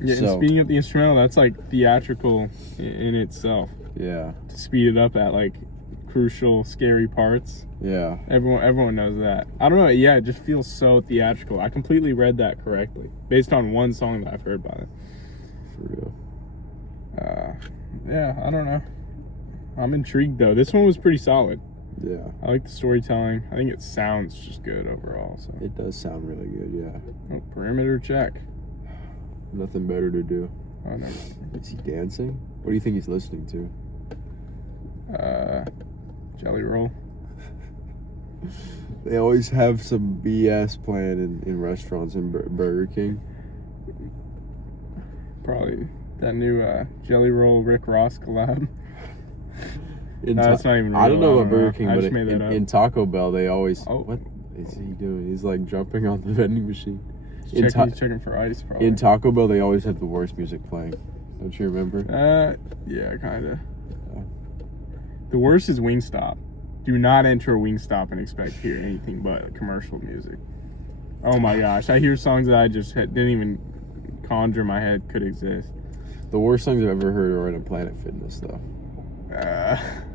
Yeah, and speeding up the instrumental, that's like theatrical in itself. Yeah. To speed it up at like crucial, scary parts. Yeah. Everyone knows that. I don't know. Yeah, it just feels so theatrical. I completely read that correctly based on one song that I've heard by it. For real. Yeah, I don't know. I'm intrigued though. This one was pretty solid. Yeah. I like the storytelling. I think it sounds just good overall. So it does sound really good. Yeah. Oh, perimeter check. Nothing better to do. Oh no. Is he dancing? What do you think he's listening to? Jelly Roll. They always have some BS playing in restaurants in Burger King. Probably that new Jelly Roll Rick Ross collab. No, that's not even real. I don't know about Burger King, but in Taco Bell, they always... Oh. What is he doing? He's like jumping on the vending machine. He's checking for ice, probably. In Taco Bell, they always have the worst music playing. Don't you remember? Yeah, kind of. The worst is Wingstop. Do not enter a Wingstop and expect to hear anything but commercial music. Oh my gosh, I hear songs that I just didn't even conjure in my head could exist. The worst songs I've ever heard are in a Planet Fitness, though.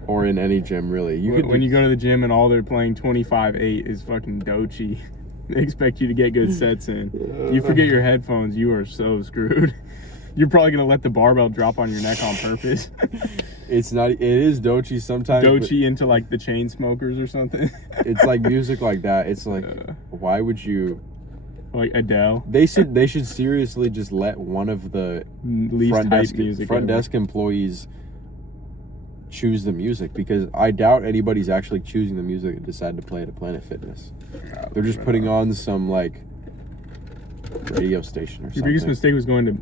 Or in any gym, really. When you go to the gym and all they're playing 25/8 is fucking Doechii. They expect you to get good sets in. You forget your headphones, you are so screwed. You're probably gonna let the barbell drop on your neck on purpose. It is Doechii sometimes. Doechii into like the Chainsmokers or something. It's like music like that. It's like, why would you? Like Adele. They should seriously just let one of the front desk employees choose the music, because I doubt anybody's actually choosing the music and decide to play it at Planet Fitness. They're just putting on some like radio station or Your something. biggest mistake was going to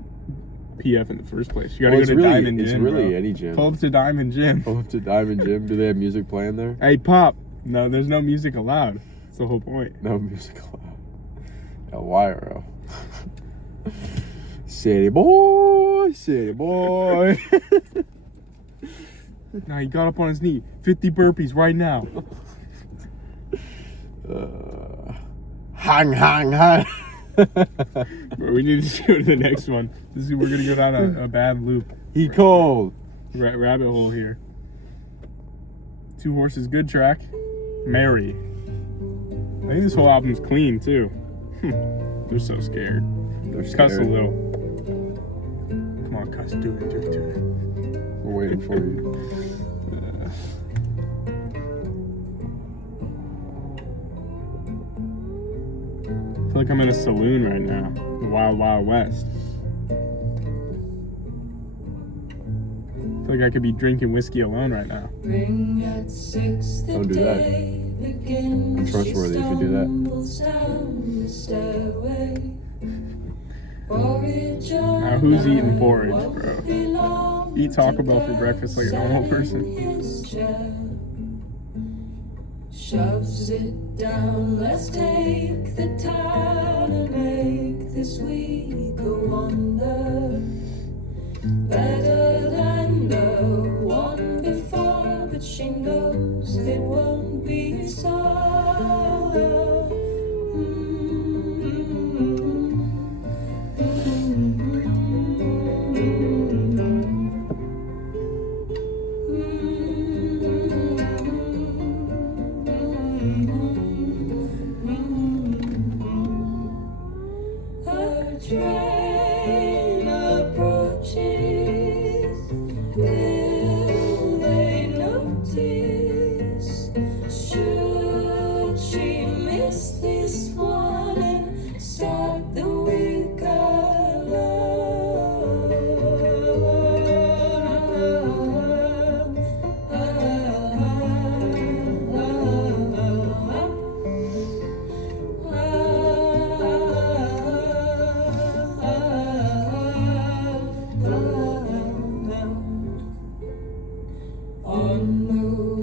PF in the first place. You gotta Well, go to really, Diamond it's Gym. really bro. any gym. Pull up to Diamond Gym. Pull up to Diamond Gym. Do they have music playing there? Hey, Pop. No, there's no music allowed. That's the whole point. No music allowed. LYRO. City boy, city boy. Now he got up on his knee. 50 burpees right now. Hang, hang, hang. Bro, we need to go to the next one. We're gonna go down a bad loop. He cold. Rabbit hole here. Two Horses, good track. Mary. I think this whole album's clean too. They're so scared. They're Cuss a scared. little. Come on, cuss. Do it. We're waiting for you. I feel like I'm in a saloon right now. The Wild Wild West. I feel like I could be drinking whiskey alone right now. Ring at 6, the Don't do that. day begins. I'm trustworthy if you do that. Now, who's eating porridge, bro? Eat Taco Bell for breakfast like a normal person. Shoves it down, let's take the time to make this week a wonder. Better than the one before, but she knows it won't be so. Train approaches. Will they notice? Should she miss this one and start the week on the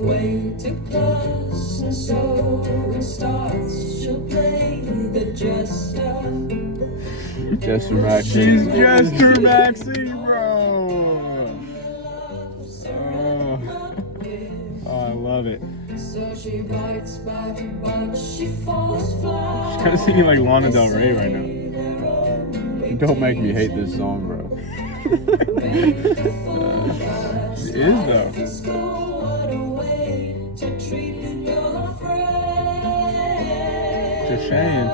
way to class, and so it starts. She'll play the jester. Jester Max. She's Jester Maxie, bro. Oh, I love it. So she bites back, but she falls flat. She's kind of singing like Lana Del Rey right now. Don't make me hate this song, bro. She is though. Just saying.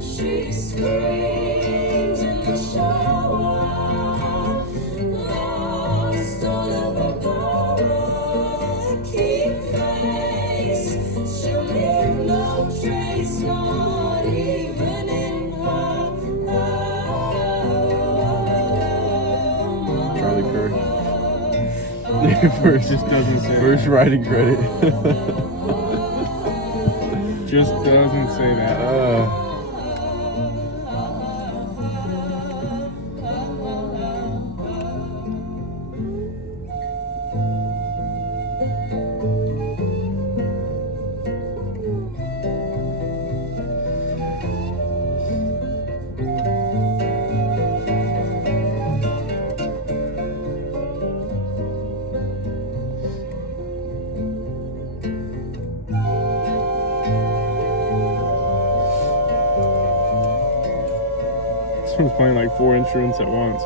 She screams in the shower, lost all of her power. Keep face, she'll leave no trace, not even in her. Charlie Kirk. First just doesn't say. First writing credit. Just doesn't say that. This one's playing like 4 instruments at once.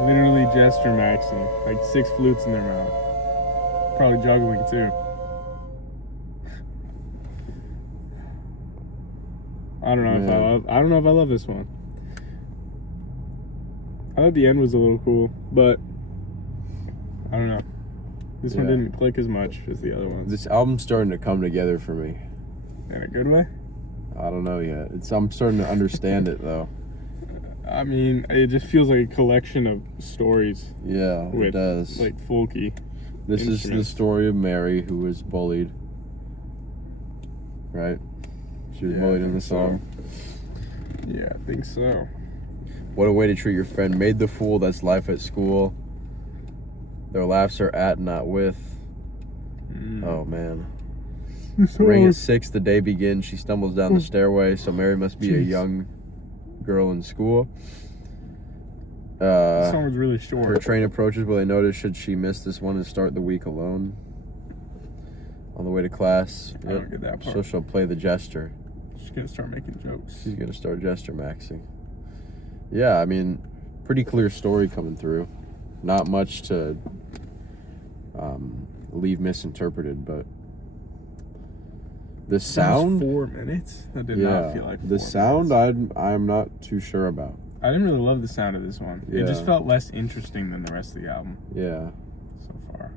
Literally Jester Maxing, like 6 flutes in their mouth. Probably juggling too. I don't know if I don't know if I love this one. I thought the end was a little cool, but I don't know. This one didn't click as much as the other ones. This album's starting to come together for me. In a good way? I don't know yet. I'm starting to understand it though. I mean, it just feels like a collection of stories. Yeah, it does. Like folky. This is the story of Mary, who was bullied. Right? She was bullied in the song. So. Yeah, I think so. What a way to treat your friend. Made the fool, that's life at school. Their laughs are at, not with. Oh, man. Ring at 6, the day begins. She stumbles down the stairway, so Mary must be a young girl in school. This song was really short. Her train approaches, but they notice should she miss this one and start the week alone. On the way to class. I don't get that part. So she'll play the jester. She's going to start making jokes. She's going to start jester maxing. Yeah, I mean, pretty clear story coming through. Not much to leave misinterpreted, but the sound. 4 minutes? That did not feel like 4 minutes. The sound, I'm not too sure about. I didn't really love the sound of this one. Yeah. It just felt less interesting than the rest of the album. Yeah. So far.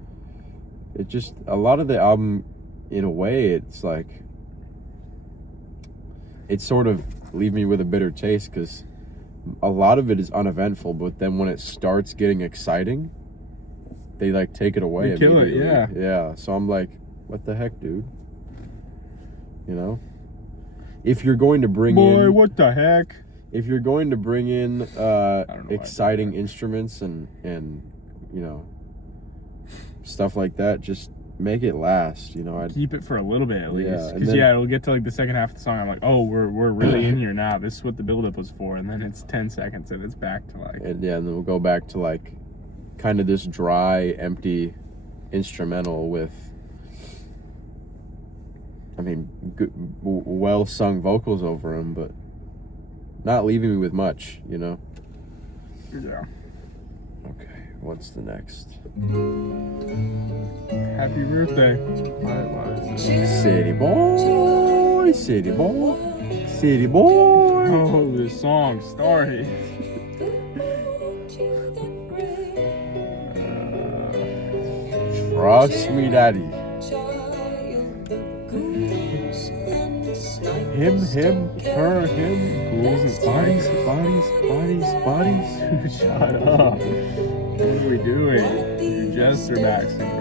It just, a lot of the album, in a way, it's like, it sort of leave me with a bitter taste because a lot of it is uneventful, but then when it starts getting exciting, they like take it away. They kill it, yeah. Yeah. So I'm like, what the heck, dude? You know? If you're going to bring in... Boy, what the heck? If you're going to bring in exciting instruments and you know, stuff like that, just make it last, you know. Keep it for a little bit at least. Yeah, Because, it'll get to, like, the second half of the song. I'm like, oh, we're really in here now. This is what the build-up was for. And then it's 10 seconds and it's back to, like... And then we'll go back to, like, kind of this dry, empty instrumental with, I mean, good, well-sung vocals over them, but not leaving me with much, you know? Yeah. Okay, what's the next? Happy birthday. City boy, city boy, city boy. Oh, this song story. Trust me, daddy. Him, her, him. Ghouls and bodies. Shut up. What are we doing? You jester maxing,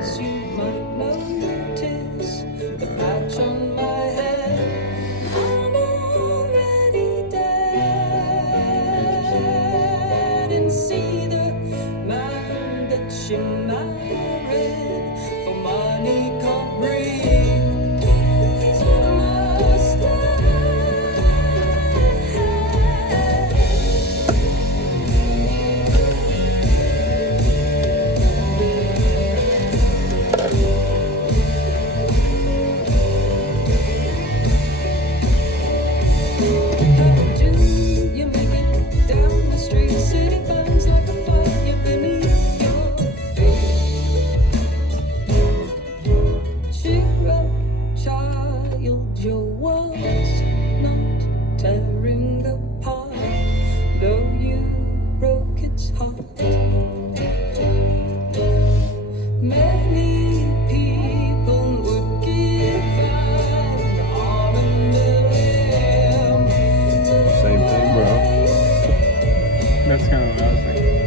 That's kind of what I was thinking.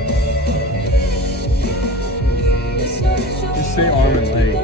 Just say arm and leg.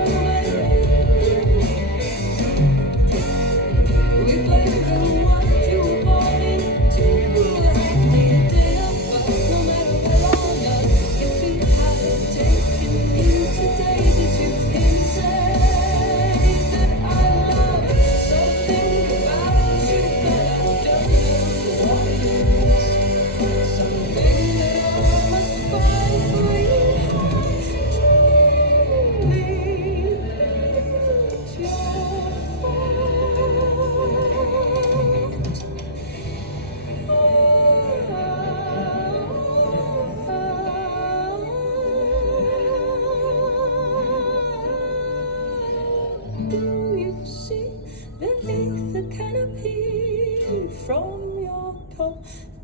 Do you see beneath the canopy from your top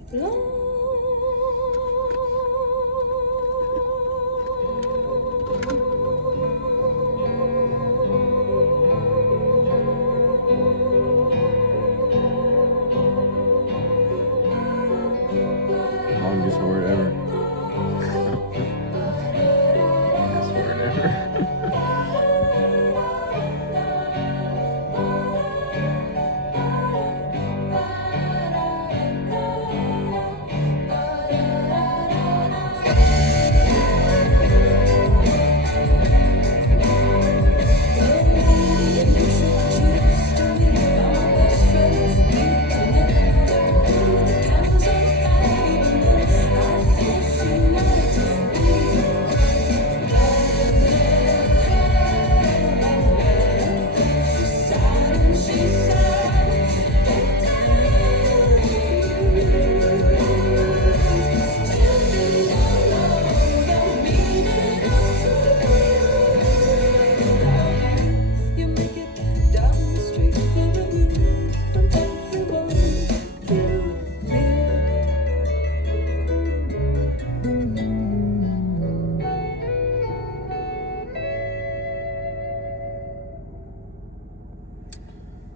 floor? word ever. Longest word ever.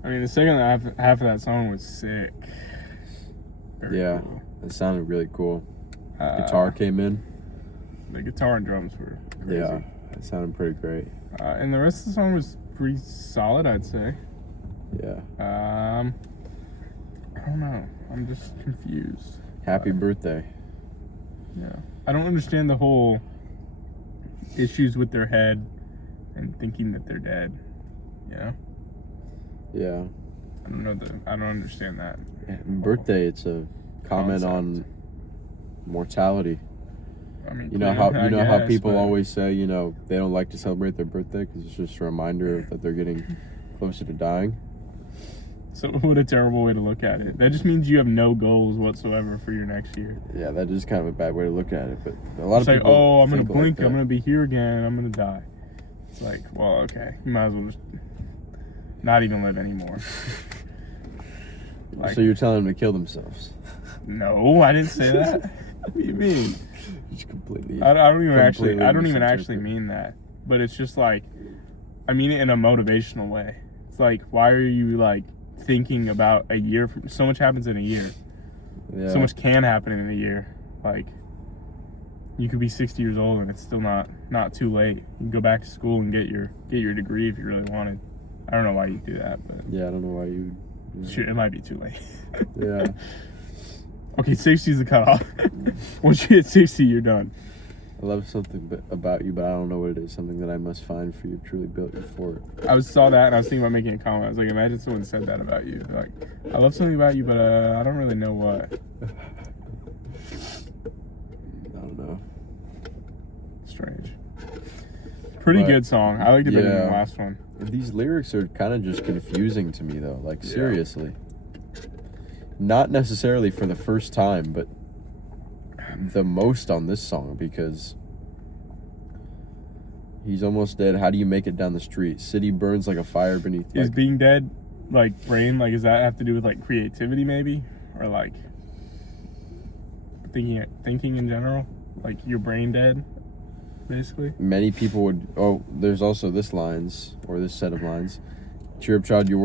I mean, the second half of that song was sick. Very Yeah, cool. it sounded really cool. Guitar came in. The guitar and drums were crazy. Yeah, it sounded pretty great. And the rest of the song was pretty solid, I'd say. Yeah. I don't know. I'm just confused. Happy birthday. Yeah. I don't understand the whole issues with their head and thinking that they're dead. You know? Yeah. I don't understand that. Yeah, birthday, it's a comment Concept. on mortality. I mean, You know clearly, how I guess, people but- always say, you know, they don't like to celebrate their birthday because it's just a reminder that they're getting closer to dying. So what a terrible way to look at it. That just means you have no goals whatsoever for your next year. Yeah, that is kind of a bad way to look at it, but a lot It's of like, people oh, I'm gonna think like blink, that. I'm gonna be here again, I'm gonna die. It's like, well, okay, you might as well just not even live anymore. Like, So you're telling them to kill themselves? no, I didn't say that. What do you mean? Just completely. I don't even actually misinterpret. mean that. But it's just like, I mean it in a motivational way. It's like, why are you like thinking about a year from, so much happens in a year. Yeah. So much can happen in a year. Like, you could be 60 years old and it's still not too late. You can go back to school and get your degree if you really wanted. I don't know why you do that, but Yeah, I don't know why you. Yeah. shoot, it might be too late. Yeah. Okay, 60 is the cutoff. Once you hit 60, you're done. I love something about you, but I don't know what it is. Something that I must find for you. Truly built you for it. I saw that and I was thinking about making a comment. I was like, imagine someone said that about you. They're like, I love something about you, but I don't really know what. I don't know. Strange. Pretty But, good song. I liked it better than the yeah. last one. These lyrics are kind of just confusing to me, though. Like, Yeah. seriously. Not necessarily for the first time, but the most on this song, because he's almost dead. How do you make it down the street? City burns like a fire beneath. Is Like, being dead, like, brain, like, does that have to do with, like, creativity, maybe? Or, like, thinking in general? Like, your brain dead, basically? many people would. Oh, there's also this set of lines. Cheer up, child, your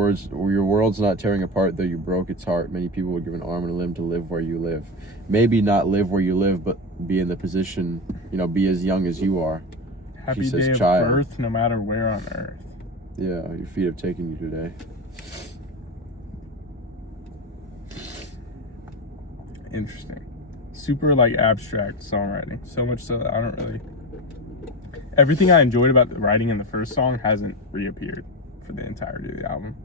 world's not tearing apart, though you broke its heart. Many people would give an arm and a limb to live where you live. Maybe not live where you live, but be in the position, be as young as you are. Happy says, day of "Child." birth, no matter where on earth. Yeah, your feet have taken you today. Interesting. Super, like, abstract songwriting. So much so that I don't really... Everything I enjoyed about the writing in the first song hasn't reappeared for the entirety of the album.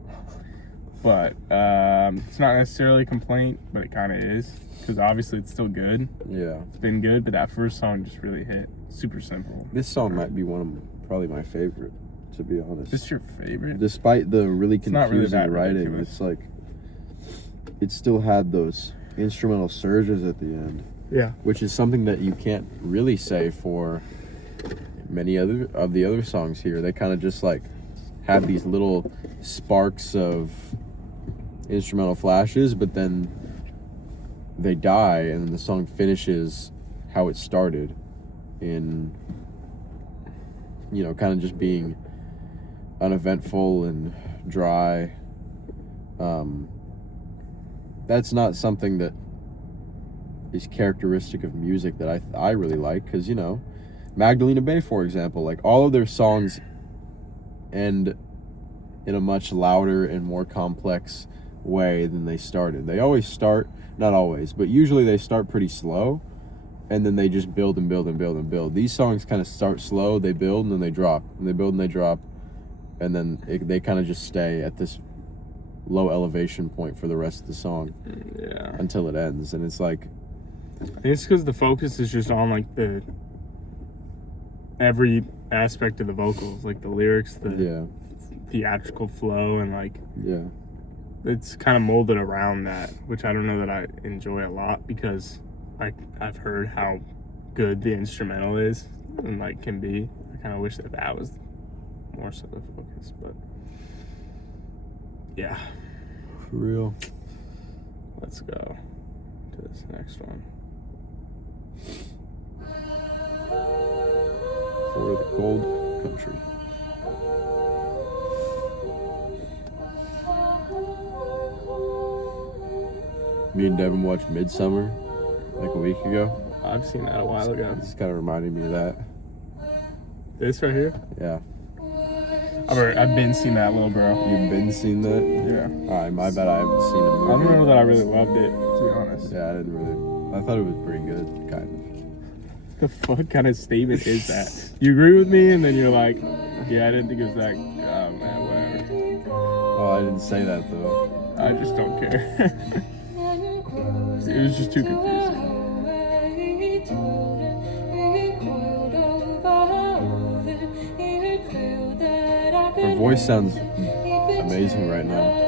But it's not necessarily a complaint, but it kind of is. Because obviously it's still good. Yeah. It's been good, but that first song just really hit. Super simple. This song might be probably my favorite, to be honest. Is this your favorite? Despite the really It's not confusing really that writing, ridiculous. it's like it still had those instrumental surges at the end, Yeah. which is something that you can't really say for many other of the other songs here. They kind of just like have these little sparks of instrumental flashes, but then they die and then the song finishes how it started, in kind of just being uneventful and dry. That's not something that is characteristic of music that I really like, because, you know, Magdalena Bay, for example, like all of their songs end in a much louder and more complex way than they started. They always start, not always, but usually they start pretty slow, and then they just build and build and build and build. These songs kind of start slow, they build, and then they drop, and they build and they drop, and then they kind of just stay at this low elevation point for the rest of the song until it ends. And it's like, I think it's because the focus is just on like the every aspect of the vocals, like the lyrics, the theatrical flow, and like it's kind of molded around that, which I don't know that I enjoy a lot, because I've heard how good the instrumental is and like can be. I kind of wish that was more so the focus, but yeah, for real. Let's go to this next one. For the Cold Country. Me and Devin watched Midsummer like a week ago. I've seen that a while ago. This kind of reminded me of that. This right here? Yeah. I've been seeing that, little bro. You've been seeing that? Yeah. Alright, my bad, I haven't seen a movie. I don't know that I really loved it, to be honest. Yeah, I thought it was pretty good, kind of. The fuck kind of statement is that? You agree with me, and then you're like, yeah, I didn't think it was that, oh man, whatever. Oh, I didn't say that though. I just don't care. It was just too confusing. Her voice sounds amazing right now.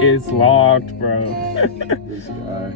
It's locked, bro. This guy.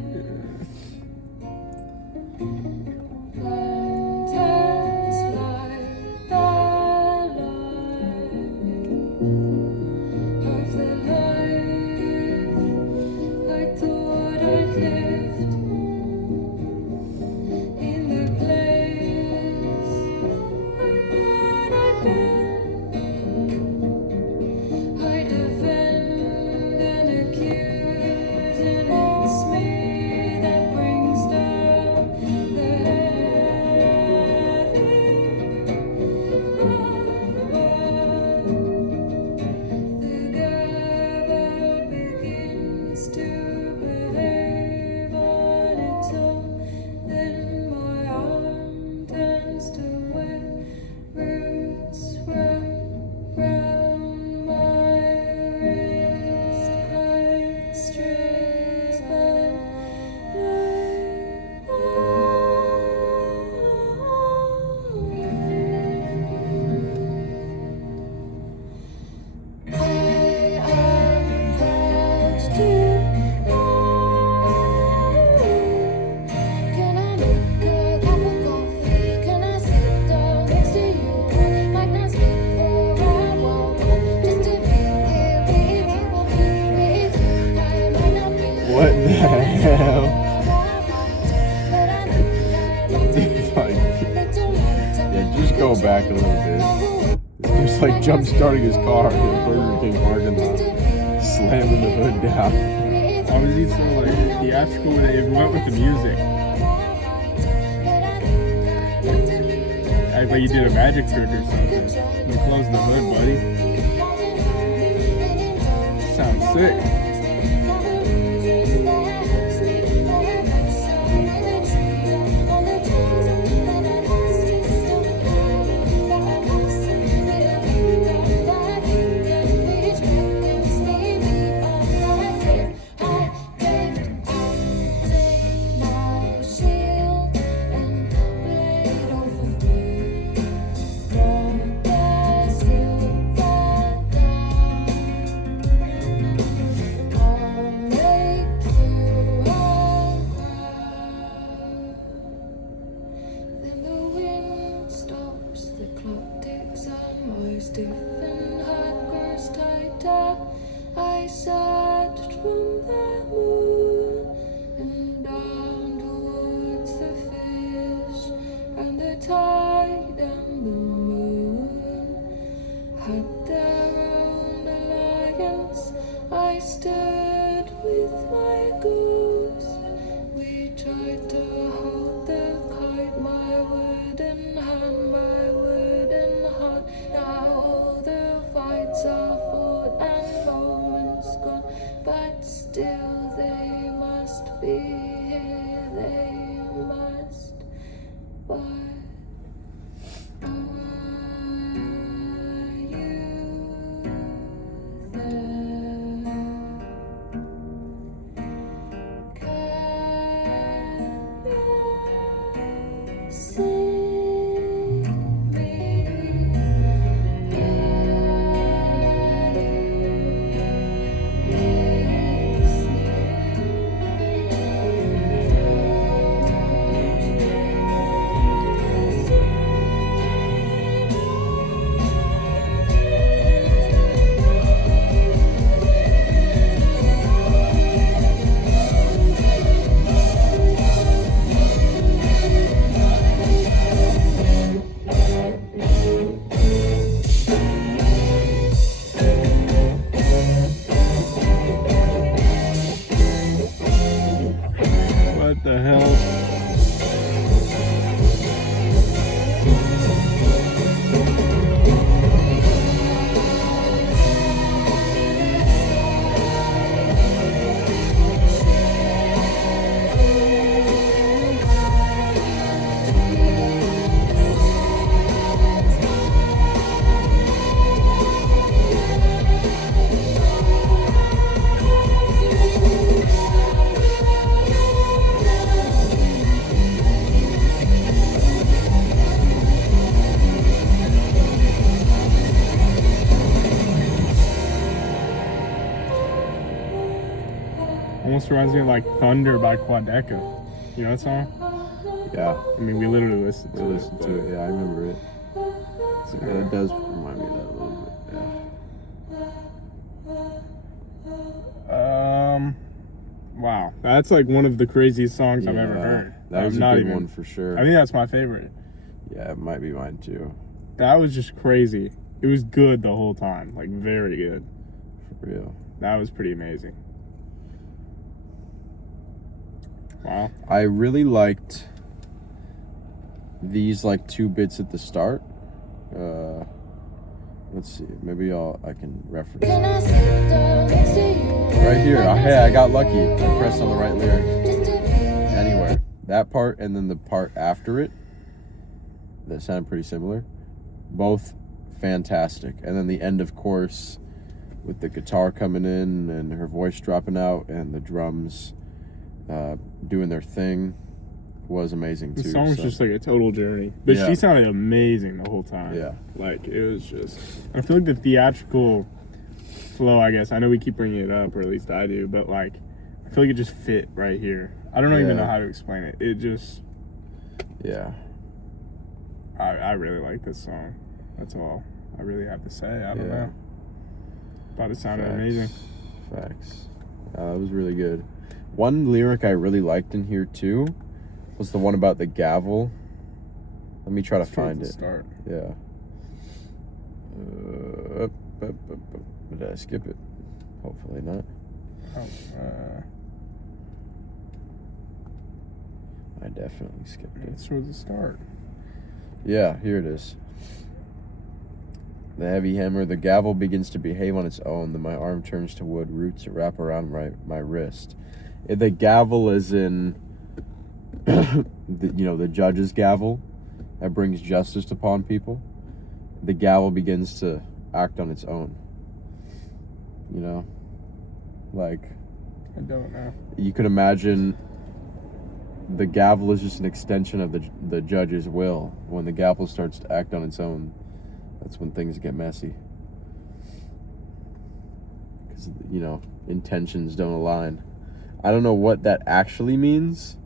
What the hell? Yeah, just go back a little bit. It's just like jump starting his car in a Burger King parking lot, slamming the hood down. Why was he so like theatrical when it went with the music? Act like you did a magic trick or something. You closed the hood, buddy. Sounds sick. still they must be here, they must. But are you there? Can you see me? What the hell? Almost reminds me of like Thunder by Quadeca. You know that song? Yeah, I mean, we literally listened I to listened to it. Yeah, I remember it. it. Yeah, it does remind me of that a little bit. Yeah. Wow, that's like one of the craziest songs I've ever Yeah, heard. That was I'm a not good even- one for sure. I think that's my favorite. Yeah, it might be mine too. That was just crazy. It was good the whole time, like very good. For real. That was pretty amazing. Wow. I really liked these like 2 bits at the start. Let's see. Maybe I can reference Can it. I sit down next to you? Right here. Oh, hey, I got lucky. I pressed on the right lyric. Just to be Anywhere. That part and then the part after it that sound pretty similar. Both fantastic. And then the end of course with the guitar coming in and her voice dropping out and the drums doing their thing was amazing too. The song was so. just like a total journey. But Yeah. she sounded amazing the whole time. Yeah. Like, it was just... I feel like the theatrical flow, I guess, I know we keep bringing it up, or at least I do, but like, I feel like it just fit right here. I don't even know how to explain it. It just... Yeah. I really like this song. That's all I really have to say. I don't know. Thought it sounded amazing. Facts. It was really good. One lyric I really liked in here too was the one about the gavel. Let me try to Straight find to it. Start. Yeah. Did I skip it? Hopefully not. I definitely skipped it. It's towards the start. Yeah, here it is. The heavy hammer, the gavel begins to behave on its own. Then my arm turns to wood, roots wrap around my wrist. The gavel is in, the judge's gavel that brings justice upon people. The gavel begins to act on its own. You know? Like, I don't know. you could imagine the gavel is just an extension of the judge's will. When the gavel starts to act on its own, that's when things get messy. Because, intentions don't align. I don't know what that actually means.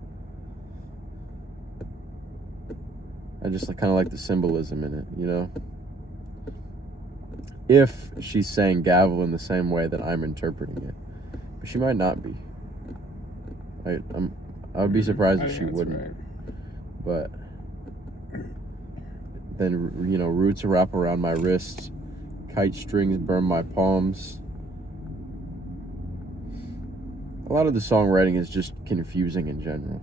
I just kind of like the symbolism in it, If she's saying gavel in the same way that I'm interpreting it. But she might not be. I would be surprised if she wouldn't. Right. But then, roots wrap around my wrist, kite strings burn my palms. A lot of the songwriting is just confusing in general.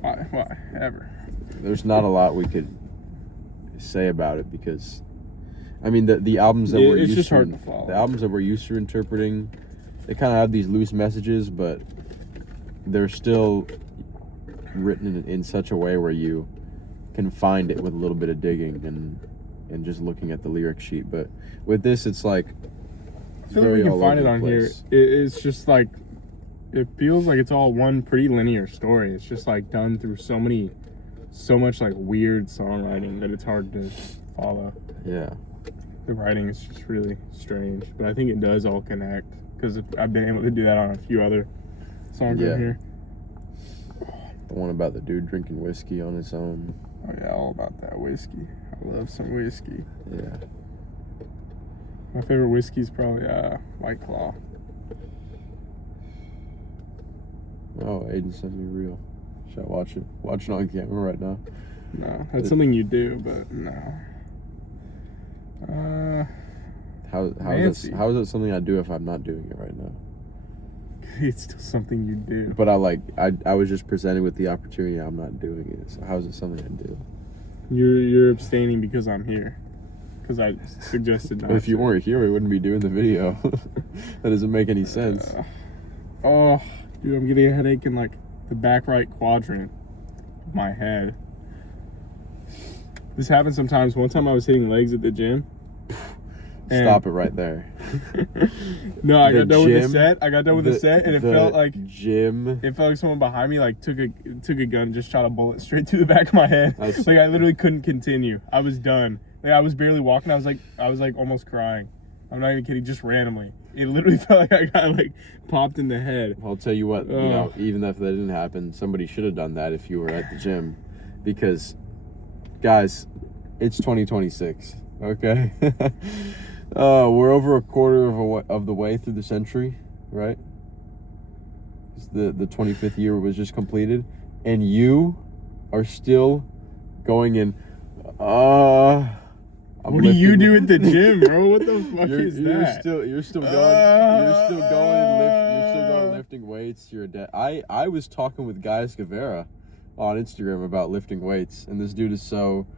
Why? Ever. There's not a lot we could say about it because, the albums that we're it's used just to, hard to follow. the albums that we're used to interpreting, they kind of have these loose messages, but they're still written in such a way where you can find it with a little bit of digging and just looking at the lyric sheet. But with this, it's like I feel like we can find it on here. It's just like, it feels like it's all one pretty linear story. It's just like done through so much like weird songwriting that it's hard to follow. Yeah. The writing is just really strange, but I think it does all connect because I've been able to do that on a few other songs in here. The one about the dude drinking whiskey on his own. Oh yeah, all about that whiskey. I love some whiskey. Yeah. My favorite whiskey is probably White Claw. Oh, Aiden sent me a reel. Should I watch it? Watch it on camera right now. No, that's something you do, but no. How is it something I do if I'm not doing it right now? It's still something you do. But I was just presented with the opportunity. I'm not doing it. So how is it something I do? You're abstaining because I'm here. Because I suggested not. If you weren't here, we wouldn't be doing the video. That doesn't make any sense. Oh, dude, I'm getting a headache in like the back right quadrant of my head. This happens sometimes. One time I was hitting legs at the gym. Stop it right there. No, I got done with the set. And it felt like gym. It felt like someone behind me like took a gun and just shot a bullet straight through the back of my head. Like I literally couldn't continue. I was done. Like I was barely walking. I was like almost crying. I'm not even kidding. Just randomly, it literally felt like I got like popped in the head. I'll tell you what. You know, even if that didn't happen, somebody should have done that if you were at the gym, because, guys, it's 2026. Okay. We're over a quarter of the way through the century, right? The 25th year was just completed, and you are still going in. What do you do at the gym, bro? What the fuck is that? You're still going lifting weights. You're dead. I was talking with Guy Scavera on Instagram about lifting weights, and this dude is so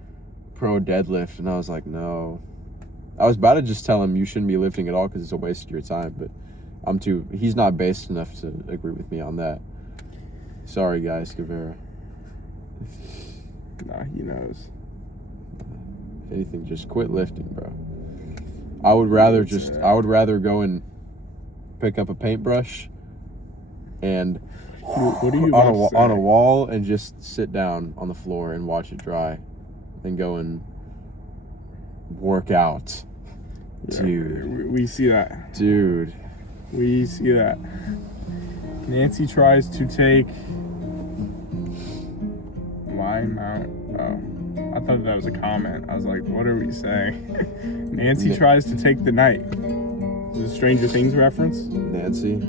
pro deadlift, and I was like, no. I was about to just tell him you shouldn't be lifting at all because it's a waste of your time, but he's not based enough to agree with me on that. Sorry, guys, Scavera. Nah, he knows. If anything, just quit lifting, bro. I would rather go and pick up a paintbrush and what are you on a wall and just sit down on the floor and watch it dry, then go and work out. Dude. We see that. Dude. We see that. Nancy tries to take line mount. Oh, I thought that was a comment. I was like, what are we saying? Nancy tries to take the night. Is this a Stranger Things reference? Nancy.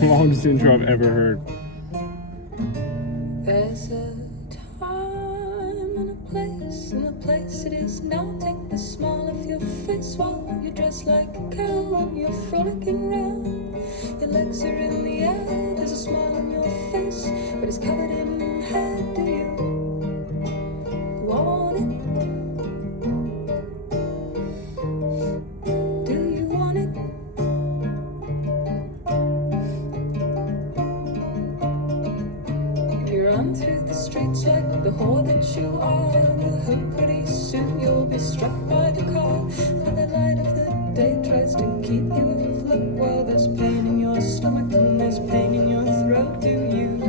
Longest intro I've ever heard. There's a time and a place place in the place it is now. Take the smile off your face while you're dressed like a cow and you're frolicking round. Your legs are in the air, there's a smile on your face, but it's covered in hair. Do you want it? Do you want it? You run through the streets like the whore that you are. You hope pretty soon you'll be struck by the car. But the light of the day tries to keep you afloat while there's pain in your stomach and there's pain in your throat. Do you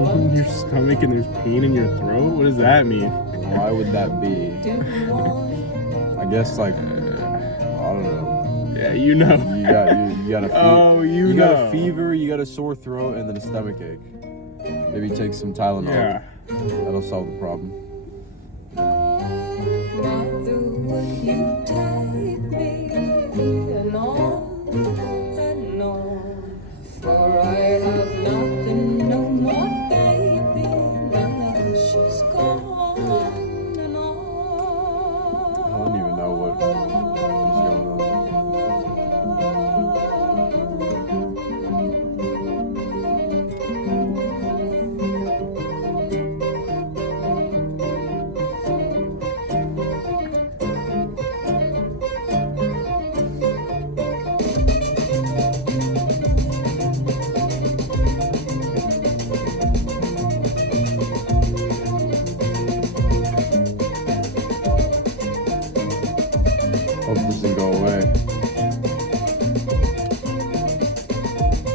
In your stomach and there's pain in your throat? What does that mean? Why would that be? do you want it? I guess like I don't know. Yeah, you know. You got a fever. Oh, you got know. a fever. You got a sore throat and then a stomach ache. Maybe take some Tylenol. Yeah. That'll solve the problem. Mother, would you take me and on, for I have nothing no more, baby, now that she's gone and on. I don't even know what is going on. Hope this doesn't go away.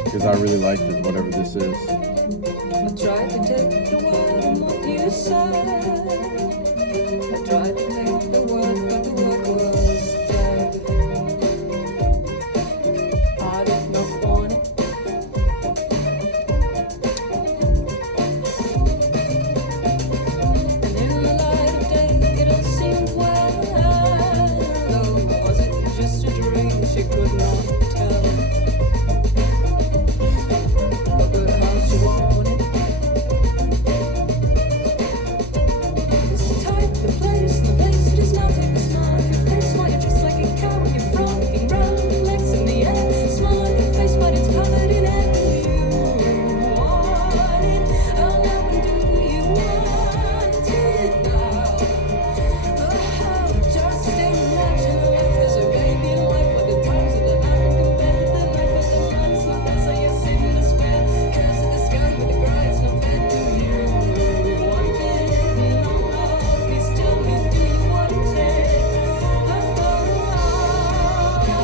Because I really like it, whatever this is. I tried to take the word and what you said. I tried to take the word, but the word was dead. I did not want it. And in the light of day, it all seemed well. Though was it just a dream? She could not tell. But how she wanted. This type of place, the place that is now. Take a smile off your face while you're dressed like a cow and you're frolicking round, legs in the air. Smile on your face, but it's covered in hair. Do you want it? Oh, now do you want it now? Oh, just imagine life as a baby life, with the times of the night compared to the night with the fun. So that's how you sing in despair. Curse at the sky with the cries, no fair. Do you want it? No, please tell me, do you want it?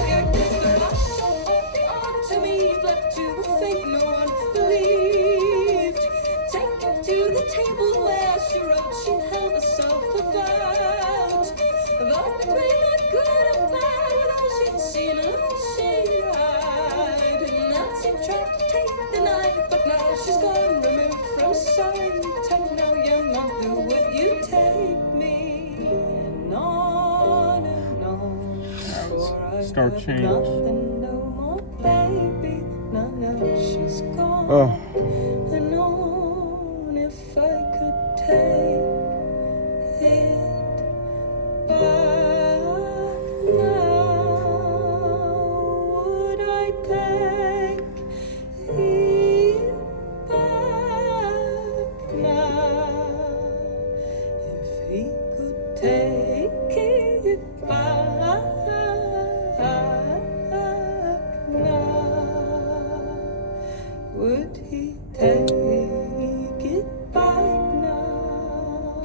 Yeah, 'cause the rush on to me, you've left to a fate no one believed. Take her to the table where she wrote, she held herself a vow. Vote between the good and bad, with all she'd seen and all she'd had. And Nancy tried to take the night, but now she's gone, removed from sight. And now you're not the would you take me and on and on. For I Stark have change. nothing no more, baby. Now she's gone. Oh, And on, if I could take it back now, would I take it back now? If he could take it back now, would he take it back now?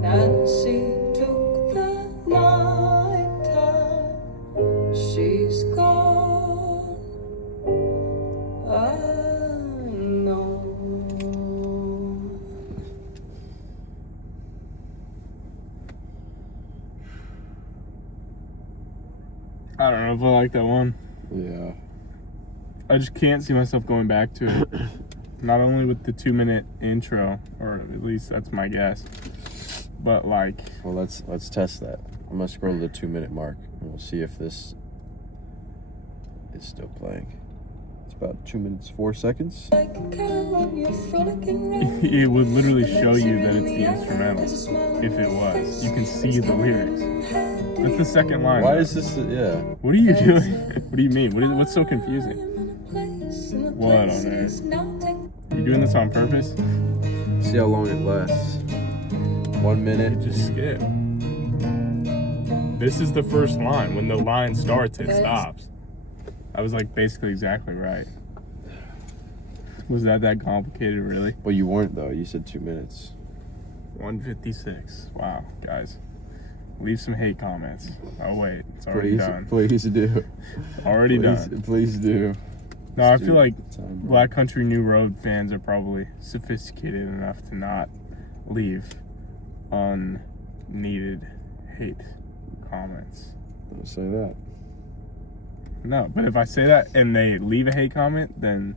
Nancy took the night time, she's gone. I know. I don't know if I like that one. yeah. I just can't see myself going back to it. Not only with the 2-minute intro, or at least that's my guess, but like, Well, let's test that. I'm gonna scroll to the 2-minute mark, and we'll see if this is still playing. It's About 2 minutes 4 seconds. Like a cow on your frolicking road. It would literally show you that it's the instrumental. If it was, you can see the lyrics. That's the second line. Why though. is this? Yeah. What are you doing? What do you mean? What's so confusing? What on earth? You doing this on purpose? See how long it lasts. 1 minute. Just skip. This is the first line. When the line starts, it stops. I was like basically exactly right. Was that complicated, really? Well, you weren't though. You said 2 minutes. 1:56. Wow, guys. Leave some hate comments. Oh wait, it's already done. Please do. Already done. Please do. No, I feel like Time, Black Country New Road fans are probably sophisticated enough to not leave unneeded hate comments. Don't say that. No, but if I say that and they leave a hate comment, then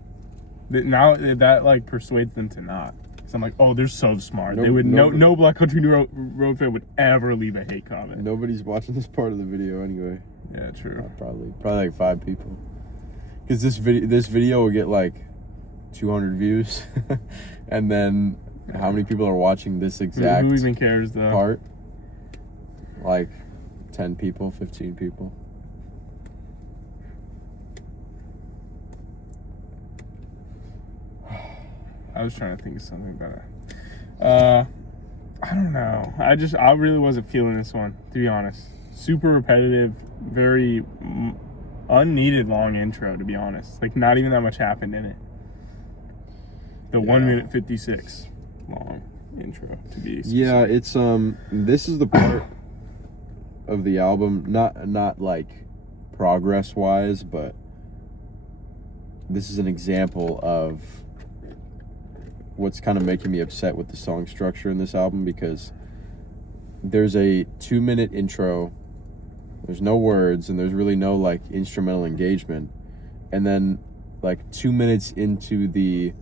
now that like persuades them to not. So I'm like, oh, they're so smart. They would no Black Country New Road fan would ever leave a hate comment. Nobody's watching this part of the video anyway. Yeah, true. Probably like 5 people. Because this video will get like 200 views, and then how many people are watching this exact Who even cares though? part? Like 10 people, 15 people. I was trying to think of something better. I don't know. I really wasn't feeling this one, to be honest. Super repetitive, very unneeded long intro, to be honest. Like, not even that much happened in it. The 1 minute 56 long intro, to be specific. Yeah, it's this is the part of the album, not like progress wise, but this is an example of what's kind of making me upset with the song structure in this album, because there's a 2 minute intro, there's no words, and there's really no like instrumental engagement, and then like 2 minutes into the,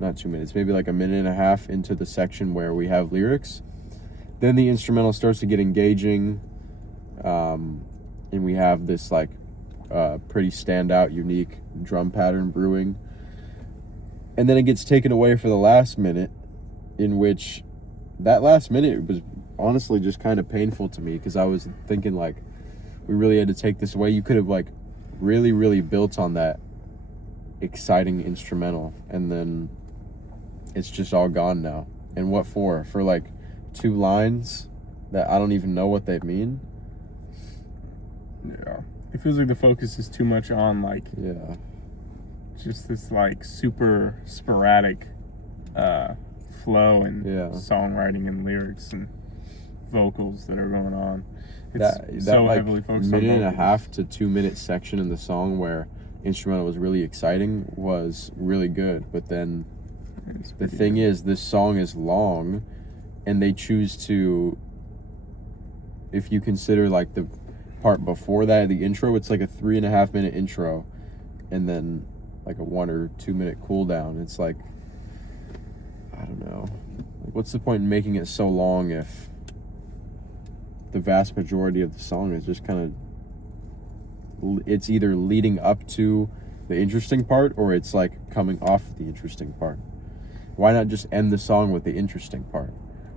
not 2 minutes, maybe like a minute and a half into the section where we have lyrics, then the instrumental starts to get engaging, and we have this like pretty standout, unique drum pattern brewing. And then it gets taken away for the last minute, in which that last minute was honestly just kind of painful to me, because I was thinking like, we really had to take this away. You could have like really, really built on that exciting instrumental, and then it's just all gone now. And what for? For like 2 lines that I don't even know what they mean? Yeah. It feels like the focus is too much on like... Yeah. Just this like super sporadic flow and songwriting and lyrics and vocals that are going on. It's so like heavily focused on minute and a vocals. half to 2 minute section in the song where instrumental was really exciting was really good. But then the thing is, this song is long, and they choose to, if you consider like the part before that, the intro, it's like a 3.5 minute intro, and then like a 1 or 2 minute cool down. It's like, I don't know. Like, what's the point in making it so long if the vast majority of the song is just kind of, it's either leading up to the interesting part, or it's like coming off the interesting part? Why not just end the song with the interesting part?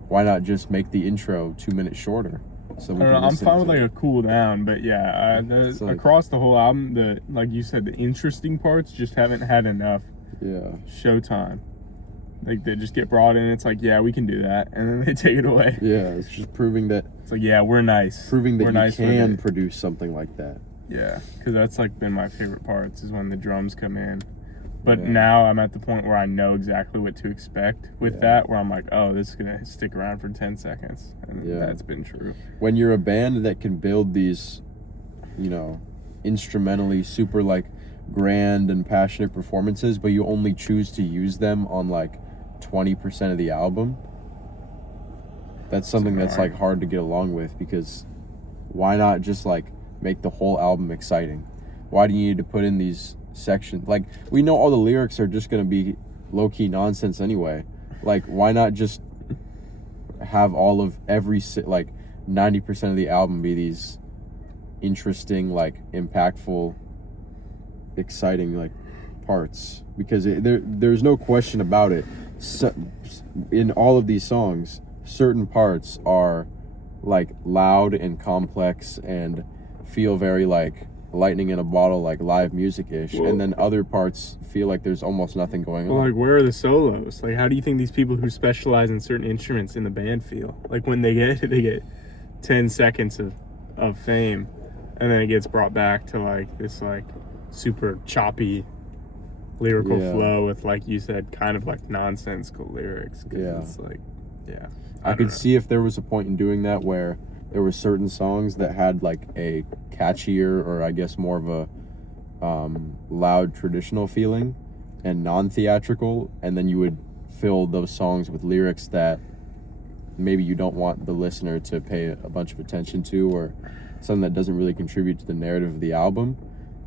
Why not just make the intro 2 minutes shorter? So we I'm fine with like a cool down, but yeah, across the whole album, like you said, the interesting parts just haven't had enough showtime. Like, they just get brought in, it's like, yeah, we can do that, and then they take it away. Yeah, it's just proving that it's like, yeah, we're nice. Proving that we're you nice can produce something like that. Yeah, because that's like been my favorite parts, is when the drums come in. But now I'm at the point where I know exactly what to expect with that, where I'm like, oh, this is going to stick around for 10 seconds. And that's been true. When you're a band that can build these, you know, instrumentally super, like, grand and passionate performances, but you only choose to use them on, like, 20% of the album, that's something that's, like, hard to get along with, because why not just, like, make the whole album exciting? Why do you need to put in these sections? Like, we know all the lyrics are just going to be low-key nonsense anyway. Like, why not just have all of every, like, 90% of the album be these interesting, like, impactful, exciting, like, parts, because there's no question about it. So, in all of these songs, certain parts are like loud and complex and feel very like lightning in a bottle, like live music-ish. Whoa. And then other parts feel like there's almost nothing going Well, on. like, where are the solos? Like, how do you think these people who specialize in certain instruments in the band feel? Like, when they get 10 seconds of fame, and then it gets brought back to like this like super choppy lyrical flow with, like you said, kind of like nonsensical lyrics. 'Cause it's like, I could see if there was a point in doing that where there were certain songs that had like a catchier, or I guess more of a loud traditional feeling and non-theatrical, and then you would fill those songs with lyrics that maybe you don't want the listener to pay a bunch of attention to, or something that doesn't really contribute to the narrative of the album.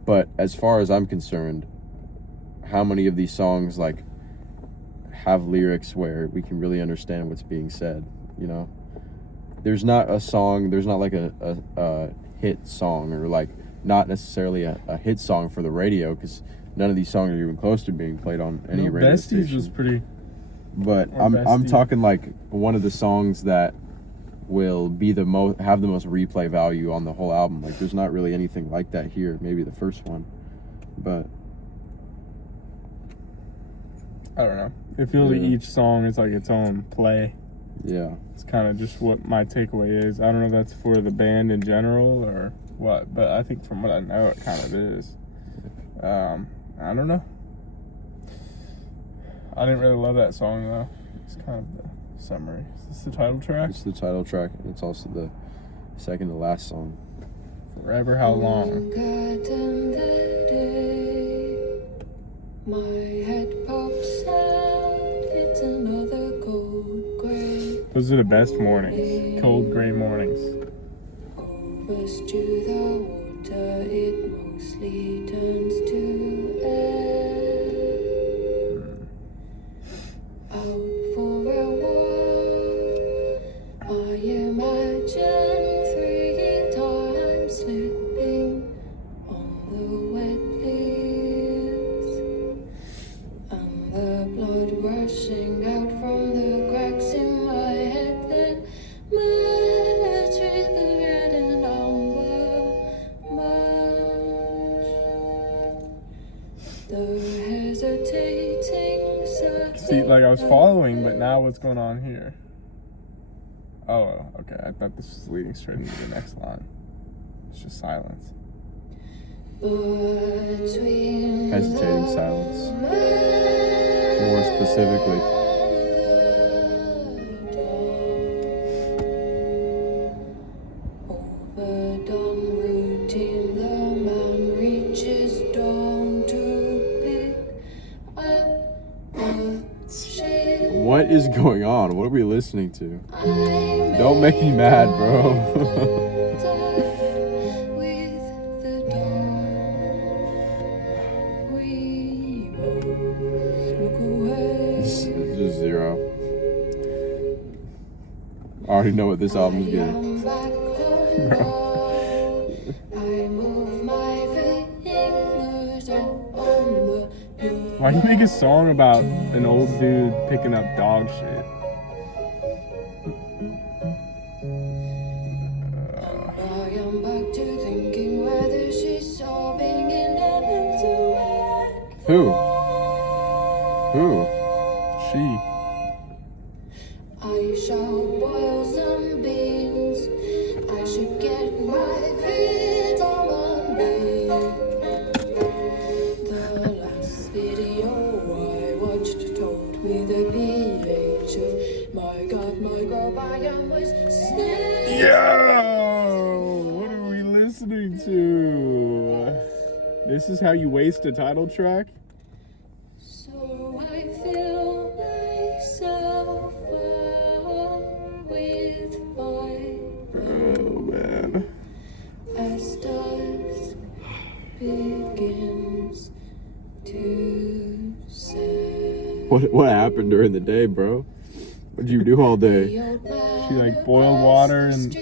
But as far as I'm concerned, how many of these songs like have lyrics where we can really understand what's being said, you know? There's not like a hit song, or like not necessarily a hit song for the radio, because none of these songs are even close to being played on any radio Besties station. was pretty. But I'm talking like one of the songs that will be have the most replay value on the whole album. Like, there's not really anything like that here. Maybe the first one, but I don't know. It feels like each song is like its own play. Yeah. It's kind of just what my takeaway is. I don't know if that's for the band in general or what, but I think from what I know, it kind of is. I don't know. I didn't really love that song, though. It's kind of the summary. Is this the title track? It's the title track, and it's also the second to last song. Forever How Long. My head pops out, it's another cold gray. Those are the best mornings. Cold, gray mornings. Overs to the water, it mostly turns to air. Out for a walk, I imagine 3 times slipping on the wet leaves, and the blood rushing out from the cracks in my head, then merge with the red and amber march. The hesitating surface. See, like, I was following, but now what's going on here? Oh, okay. I thought this was leading straight into the next line. It's just silence. Hesitating silence. More specifically. Overdone routine, the man reaches down to pick up the shit. What is going on? What are we listening to? Don't make me mad, bro. This is just zero. I already know what this album's getting. Why do you make a song about an old dude picking up dog shit? Who? She. I shall boil some beans. I should get my feet on me. The last video I watched told me the pH of my gut microbiome was sick. Yo! What are we listening to? This is how you waste a title track? So I fill myself up with fire. Oh, man. As dusk begins to set. What happened during the day, bro? What'd you do all day? She like boiled water and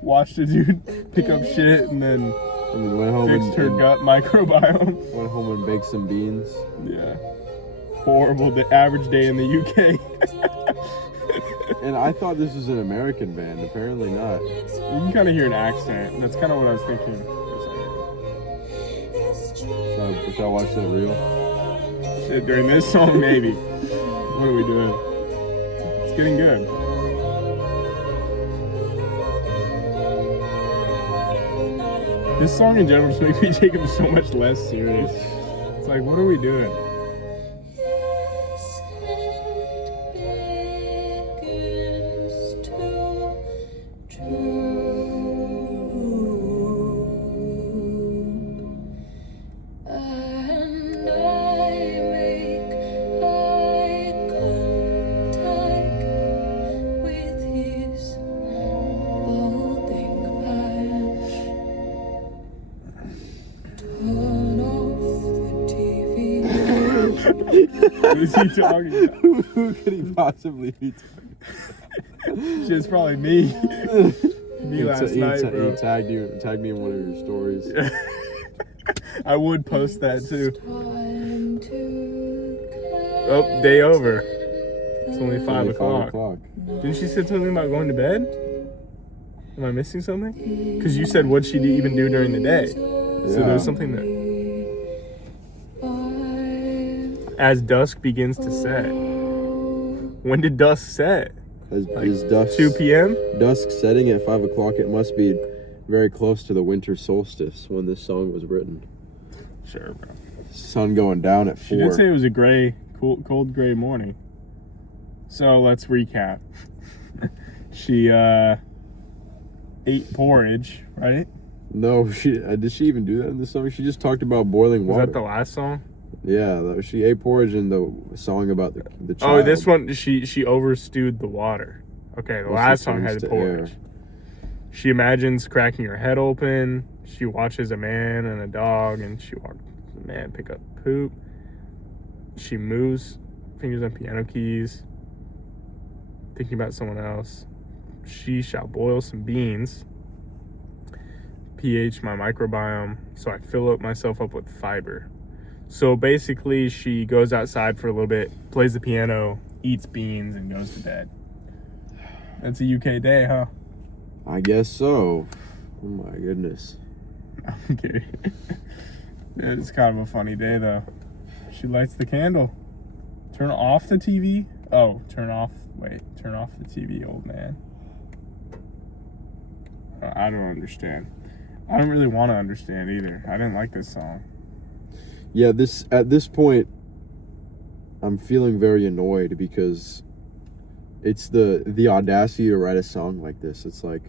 watched a dude pick up shit and then I mean, went home Fixed her gut microbiome. Went home and baked some beans. Yeah. Horrible average day in the UK. And I thought this was an American band. Apparently not. You can kind of hear an accent. That's kind of what I was thinking. Should I watch that reel? Shit, during this song, maybe. What are we doing? It's getting good. This song in general just makes me take him so much less serious. It's like, what are we doing? What is he talking about? Who could he possibly be talking about? Shit's probably me. Me last night, bro. He tagged me in one of your stories. I would post that too. Oh, day over. It's only 5 o'clock. Didn't she say something about going to bed? Am I missing something? Because you said what'd she even do during the day. So there's something that... As dusk begins to set. When did dusk set? Is dusk 2 p.m.? Dusk setting at 5 o'clock. It must be very close to the winter solstice when this song was written. Sure, bro. Sun going down at 4. She did say it was a cold gray morning. So let's recap. She ate porridge, right? No, did she even do that in this song? She just talked about boiling water. Was that the last song? Yeah, she ate porridge in the song about the child. Oh, this one, she overstewed the water. Okay, the last song had porridge. Air. She imagines cracking her head open. She watches a man and a dog, and she watches a man pick up poop. She moves fingers on piano keys, thinking about someone else. She shall boil some beans, pH my microbiome, so I fill myself up with fiber. So basically, she goes outside for a little bit, plays the piano, eats beans, and goes to bed. That's a UK day, huh? I guess so. Oh my goodness. Okay. It's kind of a funny day, though. She lights the candle. Turn off the TV? Oh, turn off the TV, old man. I don't understand. I don't really want to understand either. I didn't like this song. Yeah, at this point, I'm feeling very annoyed because it's the audacity to write a song like this. It's like,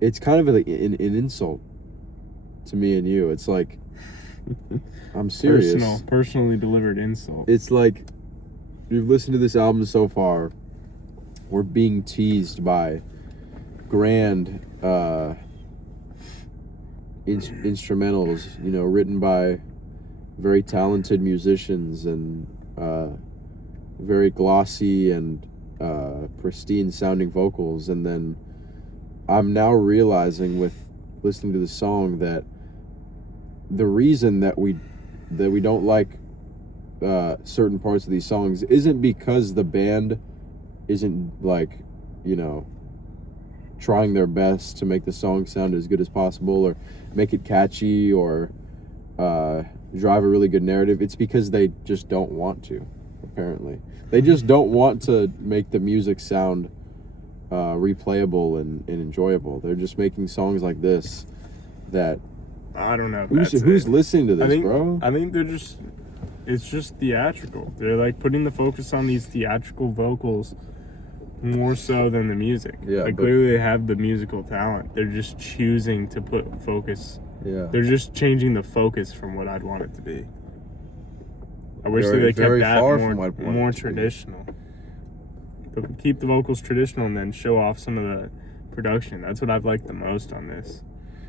it's kind of an insult to me and you. It's like, I'm serious. Personally delivered insult. It's like, you've listened to this album so far. We're being teased by grand instrumentals, written by very talented musicians and very glossy and pristine sounding vocals. And then I'm now realizing with listening to the song that the reason that we don't like certain parts of these songs isn't because the band isn't trying their best to make the song sound as good as possible or make it catchy or drive a really good narrative. It's because they just don't want to, apparently. They just don't want to make the music sound replayable and enjoyable. They're just making songs like this that... I don't know. Who's listening to this, bro? I think it's just theatrical. They're like putting the focus on these theatrical vocals more so than the music. Yeah, clearly they have the musical talent. They're just choosing to put focus. Yeah. They're just changing the focus from what I'd want it to be. I wish that they kept that more traditional. But keep the vocals traditional and then show off some of the production. That's what I've liked the most on this.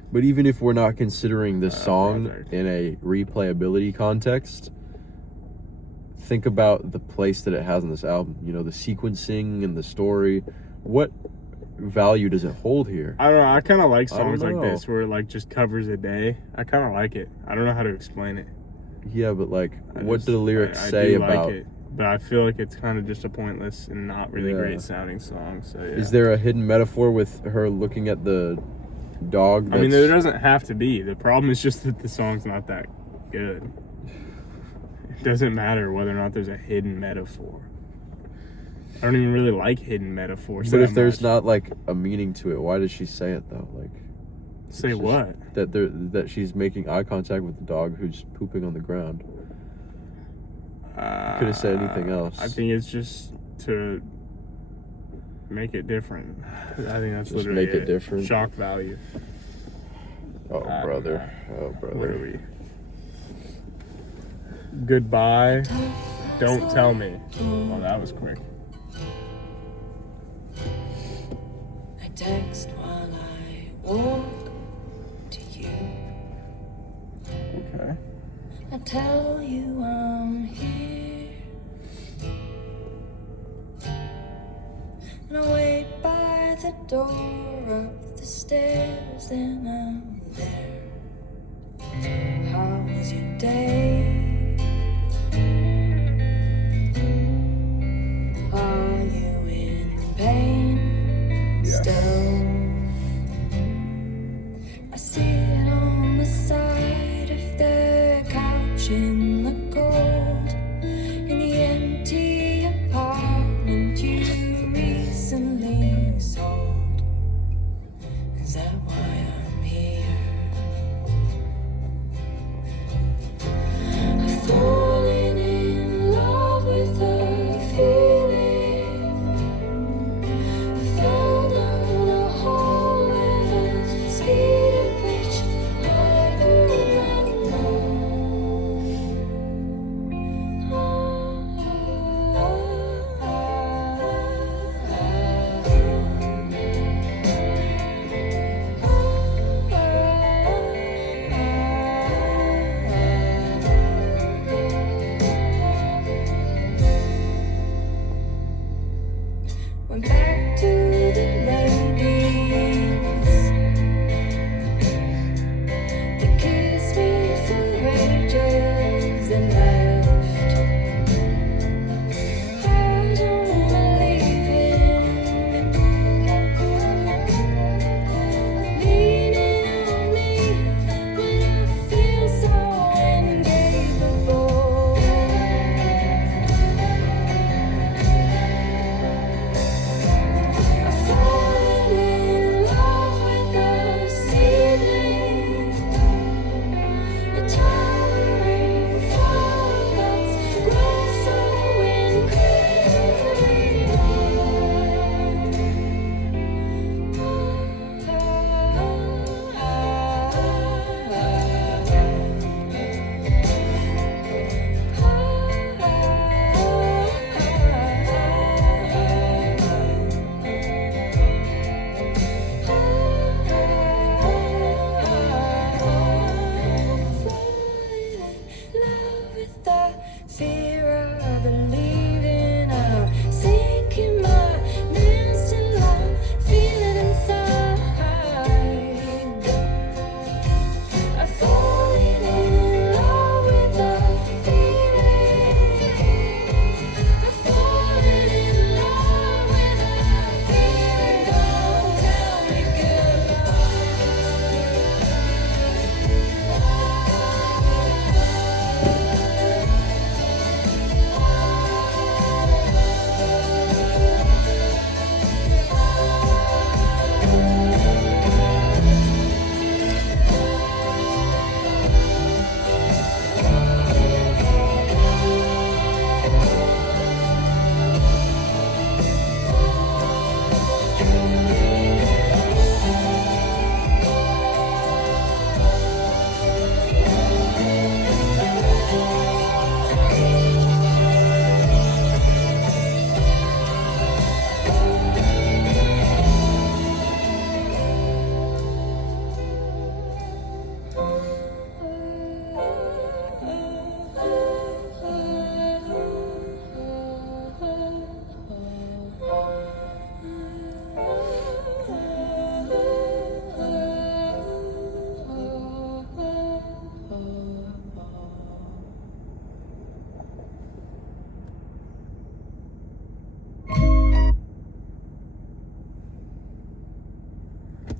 But even if we're not considering this song in a replayability context, think about the place that it has on this album. The sequencing and the story. What value does it hold here? I don't know. I kind of like I don't songs like know. this where it like just covers a day. I kind of like it. I don't know how to explain it. Yeah, but like, what do the lyrics I say do about? like it, but I feel like it's kind of just a pointless and not really Yeah. great sounding song. So yeah. Is there a hidden metaphor with her looking at the dog? I mean, there doesn't have to be. The problem is just that the song's not that good. It doesn't matter whether or not there's a hidden metaphor. I don't even really like hidden metaphors. But that if there's much. not like a meaning to it, why does she say it though? Like, Say it's just what? that she's making eye contact with the dog who's pooping on the ground. Could have said anything else. I think it's just to make it different. I think that's Just literally make it different? Shock value. Oh brother, oh Where are brother. we? Goodbye. Don't tell me. Well, that was quick. I text while I walk to you. Okay. I tell you I'm here. And I wait by the door up the stairs, then I'm there. How was your day? Are you in pain? Yeah. Still, I sit on the side of the couch in the cold, in the empty apartment you recently sold. Is that why I'm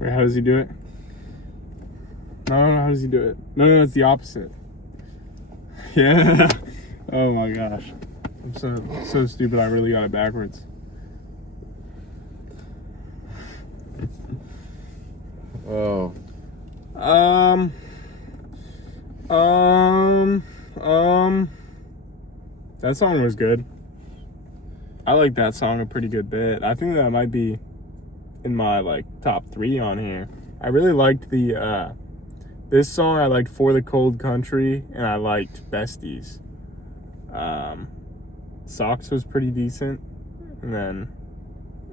Wait, how does he do it? No, how does he do it? No, it's the opposite. Yeah. Oh my gosh. I'm so stupid. I really got it backwards. Oh. That song was good. I like that song a pretty good bit. I think that might be in my like top 3 on here. I really liked the this song. I liked For the Cold Country, and I liked Besties. Socks was pretty decent, and then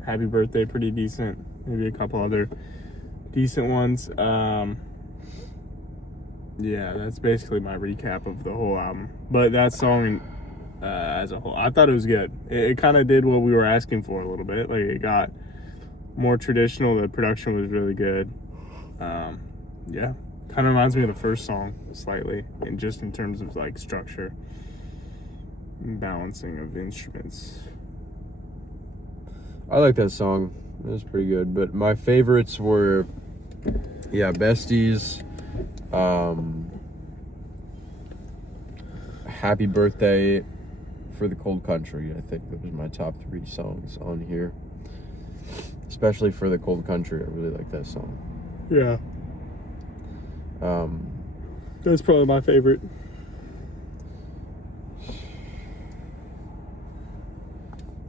Happy Birthday pretty decent. Maybe a couple other decent ones. Yeah, that's basically my recap of the whole album. But that song as a whole, I thought it was good. It kind of did what we were asking for a little bit. Like, it got more traditional. The production was really good. Yeah, kind of reminds me of the first song slightly, and just in terms of like structure and balancing of instruments. I like that song. It was pretty good. But my favorites were, Besties, Happy Birthday, For the Cold Country. I think that was my top 3 songs on here. Especially For the Cold Country. I really like that song. Yeah. That's probably my favorite.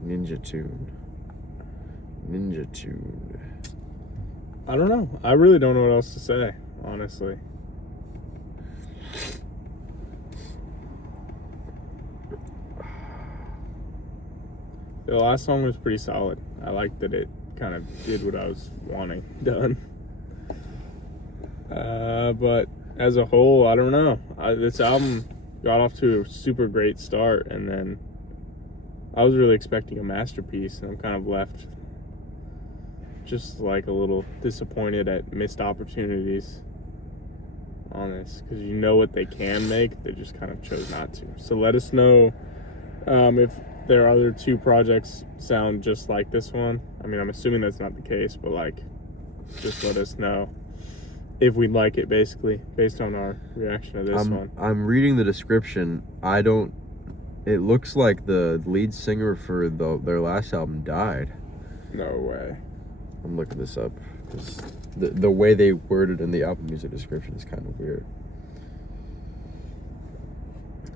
Ninja Tune. I don't know. I really don't know what else to say, honestly. The last song was pretty solid. I liked that it kind of did what I was wanting done. But as a whole, I don't know. This album got off to a super great start, and then I was really expecting a masterpiece, and I'm kind of left just like a little disappointed at missed opportunities on this, because you know what they can make, they just kind of chose not to. So let us know if their other 2 projects sound just like this one. I mean, I'm assuming that's not the case, but like, just let us know if we'd like it, basically, based on our reaction to this one. I'm reading the description. It looks like the lead singer for their last album died. No way. I'm looking this up because the way they worded in the album music description is kind of weird.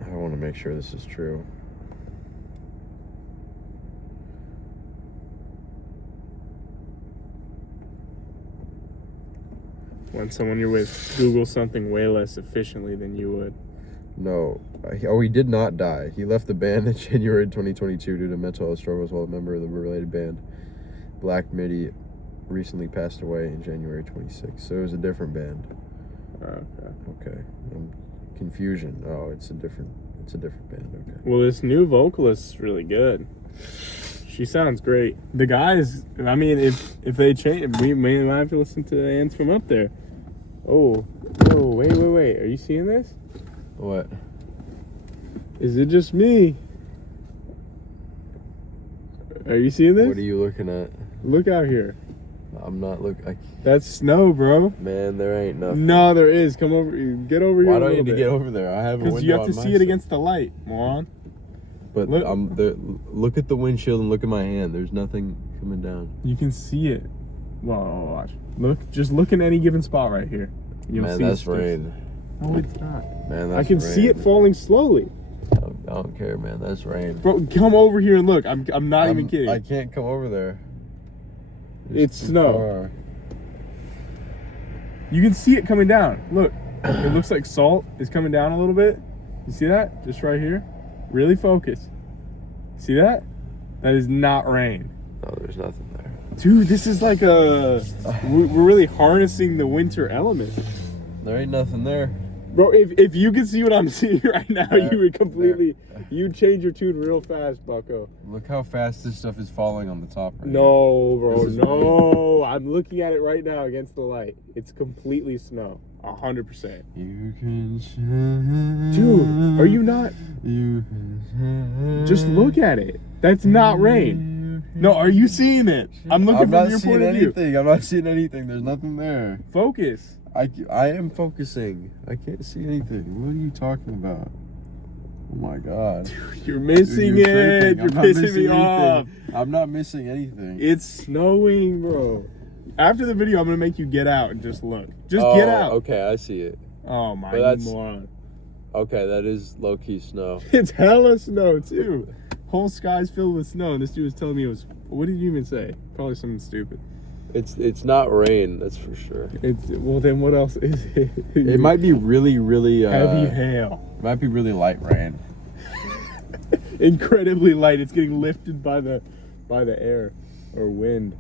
I want to make sure this is true. When someone you're with Google something way less efficiently than you would. No. He did not die. He left the band in January 2022 due to mental health struggles while a member of the related band, Black Midi, recently passed away in January 26th. So it was a different band. Okay. Confusion. Oh, it's a different band. Okay. Well, this new vocalist's really good. She sounds great. The guys, I mean, if they change, we might have to listen to the ants from up there. Oh, wait. Are you seeing this? What? Is it just me? Are you seeing this? What are you looking at? Look out here. I'm not looking. That's snow, bro. Man, there ain't nothing. No, there is. Come over. Get over here. Why do I need to get over there? I have a window. Because you have to see it against the light, moron. But look at the windshield and look at my hand. There's nothing coming down. You can see it. Well, watch. Just look in any given spot right here. Man, that's rain. No, it's not. Man, that's I can see it falling slowly. I don't care, man. That's rain. Bro, come over here and look. I'm not even kidding. I can't come over there. It's snow. Far. You can see it coming down. Look. It looks like salt is coming down a little bit. You see that? Just right here. Really focus. See that? That is not rain. No, there's nothing there. Dude, this is like we're really harnessing the winter element. There ain't nothing there. Bro, if you could see what I'm seeing right now, you would completely, you'd change your tune real fast, bucko. Look how fast this stuff is falling on the top right No, bro, no. I'm looking at it right now against the light. It's completely snow. 100%. You can shine. Dude, are you not? You can shine. Just look at it. That's not rain. No, are you seeing it? I'm looking from your point of view. I'm not seeing anything. There's nothing there. Focus. I am focusing. I can't see anything. What are you talking about? Oh my god. Dude, you're missing it. You're pissing me off. I'm not missing anything. It's snowing, bro. After the video, I'm gonna make you get out and just look. Just get out. Okay, I see it. Oh my moron. Okay, that is low-key snow. It's hella snow too. Whole sky's filled with snow, and this dude was telling me it was. What did you even say? Probably something stupid. It's not rain, that's for sure. Well, then what else is it? It might be really, really heavy hail. It might be really light rain. Incredibly light. It's getting lifted by the air or wind.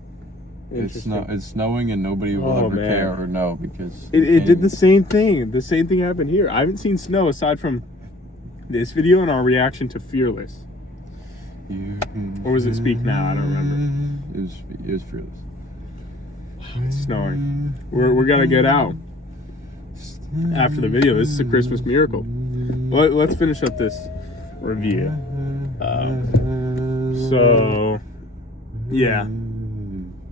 It's snowing, and nobody will ever care or know because it did the same thing. The same thing happened here. I haven't seen snow aside from this video and our reaction to Fearless. Or was it Speak Now? I don't remember. It was Fearless. It's snowing. We're gonna get out after the video. This is a Christmas miracle. Let's finish up this review. So yeah,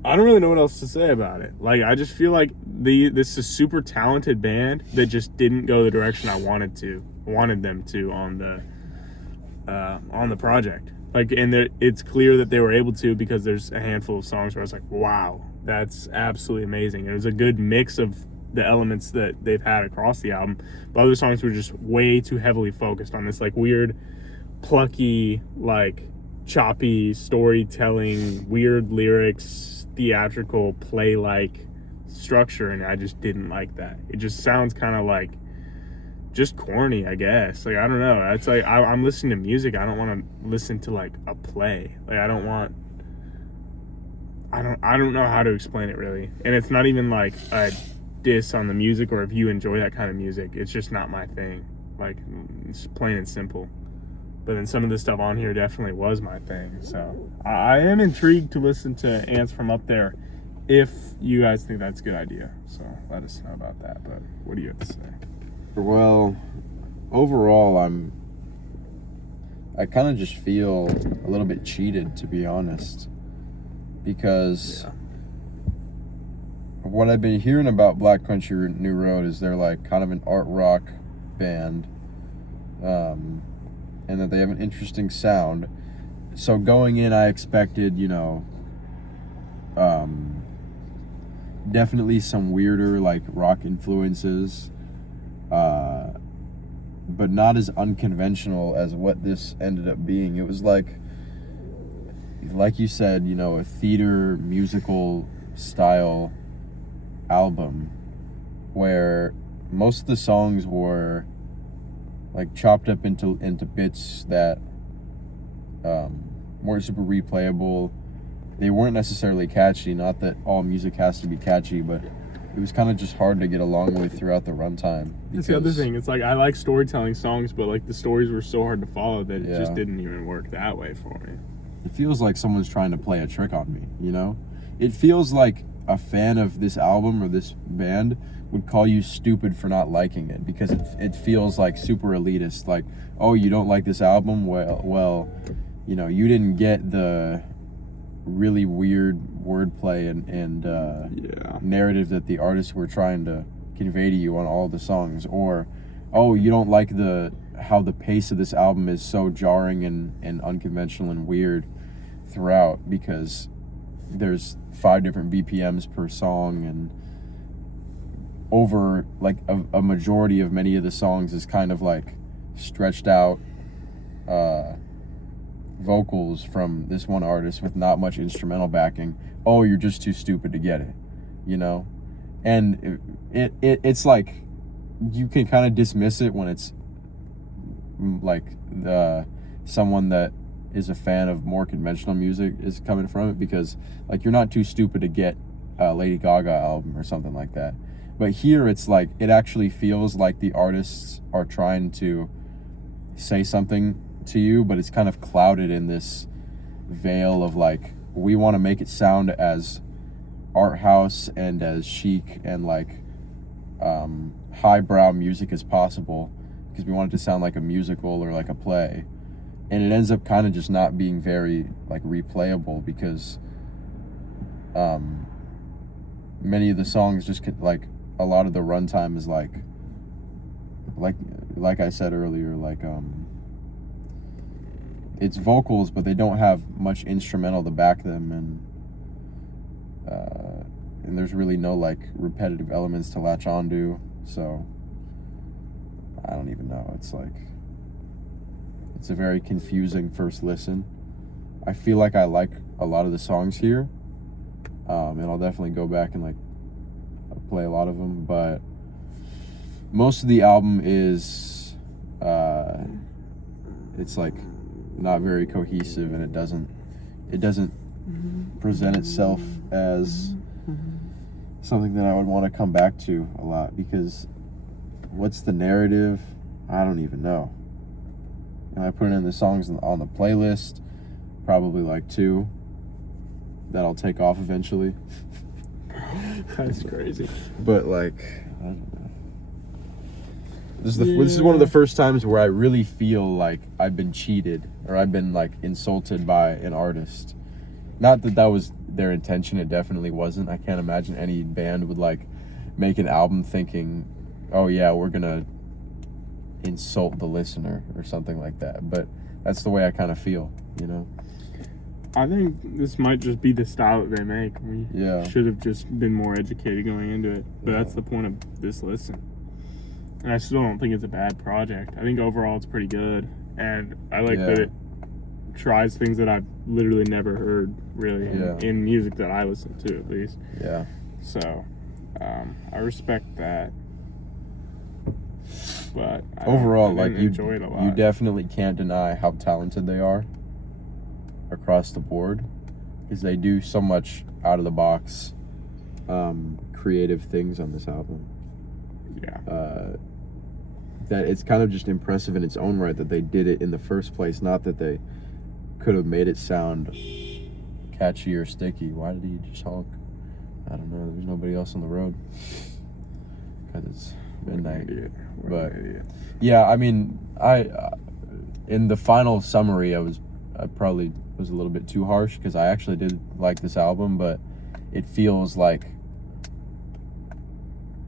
I don't really know what else to say about it. Like, I just feel like this is a super talented band that just didn't go the direction I wanted them to on the project. Like, and it's clear that they were able to because there's a handful of songs where I was like, wow, that's absolutely amazing. It was a good mix of the elements that they've had across the album, but other songs were just way too heavily focused on this like weird, plucky, like choppy storytelling, weird lyrics, theatrical play-like structure, and I just didn't like that. It just sounds kind of like just corny, I guess. Like, I don't know. It's like I'm listening to music. I don't want to listen to like a play. Like, I don't know how to explain it really. And it's not even like a diss on the music or if you enjoy that kind of music. It's just not my thing. Like, it's plain and simple. But then some of the stuff on here definitely was my thing. So I am intrigued to listen to Ants from Up There if you guys think that's a good idea. So let us know about that. But what do you have to say? Well, overall, I kind of just feel a little bit cheated, to be honest, because what I've been hearing about Black Country New Road is they're like kind of an art rock band, and that they have an interesting sound. So going in, I expected, definitely some weirder like rock influences, but not as unconventional as what this ended up being. It was like you said, a theater musical style album where most of the songs were like chopped up into bits that weren't super replayable. They weren't necessarily catchy. Not that all music has to be catchy, but it was kind of just hard to get along with throughout the runtime. That's the other thing. It's like, I like storytelling songs, but like the stories were so hard to follow that it just didn't even work that way for me. It feels like someone's trying to play a trick on me, It feels like a fan of this album or this band would call you stupid for not liking it, because it feels like super elitist. Like, oh, you don't like this album? Well, you didn't get the really weird wordplay and narrative that the artists were trying to convey to you on all the songs. Or, oh, you don't like how the pace of this album is so jarring and unconventional and weird throughout, because there's 5 different BPMs per song, and over like a majority of many of the songs is kind of like stretched out vocals from this one artist with not much instrumental backing. Oh, you're just too stupid to get it, and it's like you can kind of dismiss it when it's like someone that is a fan of more conventional music is coming from it, because like you're not too stupid to get a Lady Gaga album or something like that. But here it's like it actually feels like the artists are trying to say something to you, but it's kind of clouded in this veil of like, we want to make it sound as art house and as chic and like highbrow music as possible, because we want it to sound like a musical or like a play. and it ends up kind of just not being very like replayable because many of the songs just like a lot of the runtime is like I said earlier, like it's vocals, but they don't have much instrumental to back them, and there's really no like repetitive elements to latch onto. So I don't even know. It's like it's a very confusing first listen. I feel like I like a lot of the songs here, and I'll definitely go back and like play a lot of them, but most of the album is it's like not very cohesive, and it doesn't present itself as something that I would want to come back to a lot, because what's the narrative? I don't even know. And I put in the songs on the playlist, probably like 2 that I'll take off eventually. That's crazy. But like, I don't know. This is one of the first times where I really feel like I've been cheated, or I've been like insulted by an artist. Not that was their intention, it definitely wasn't. I can't imagine any band would like make an album thinking, oh yeah, we're gonna insult the listener or something like that. But that's the way I kind of feel, you know? I think this might just be the style that they make. We Yeah. should have just been more educated going into it. But that's the point of this listen. And I still don't think it's a bad project. I think overall it's pretty good. And I like that it tries things that I've literally never heard, really, in music that I listen to, at least. Yeah. So, I respect that. But overall, I enjoy it a lot. You definitely can't deny how talented they are across the board, because they do so much out of the box creative things on this album. Yeah. That it's kind of just impressive in its own right that they did it in the first place. Not that they could have made it sound catchy or sticky. Why did he just honk? I don't know. There's nobody else on the road because it's midnight. But yeah, I mean, in the final summary, I probably was a little bit too harsh, because I actually did like this album, but it feels like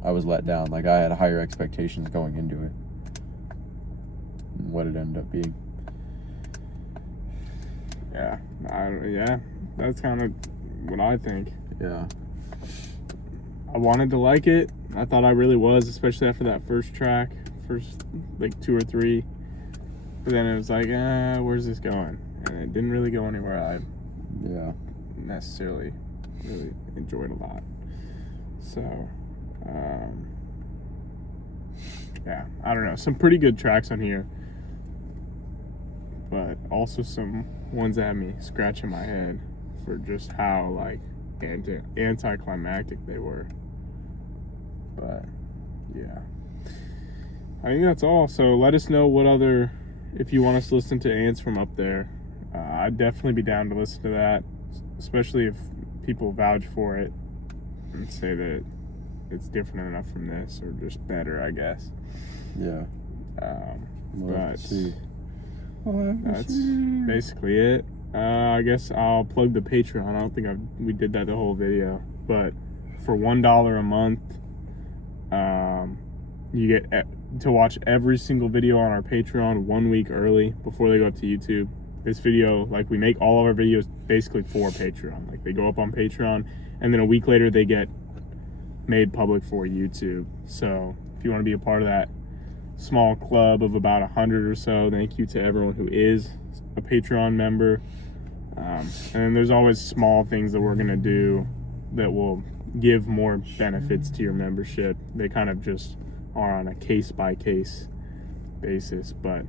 I was let down. Like I had higher expectations going into it than what it ended up being. Yeah, that's kind of what I think. Yeah. I wanted to like it. I thought I really was, especially after that first like 2 or 3. But then it was like, where's this going? And it didn't really go anywhere I necessarily really enjoyed a lot. So, I don't know. Some pretty good tracks on here, but also some ones that had me scratching my head for just how like anticlimactic they were. But yeah, I think that's all. So let us know if you want us to listen to Ants from Up There. I'd definitely be down to listen to that, especially if people vouch for it and say that it's different enough from this, or just better, I guess. Yeah. But that's basically it. I guess I'll plug the Patreon. I don't think we did that the whole video, but for $1 a month, you get to watch every single video on our Patreon 1 week early before they go up to YouTube. This video, like, we make all of our videos basically for Patreon. Like, they go up on Patreon, and then a week later they get made public for YouTube. So if you want to be a part of that small club of about 100 or so, thank you to everyone who is a Patreon member. And then there's always small things that we're going to do that will give more benefits to your membership. They kind of just are on a case-by-case basis. But,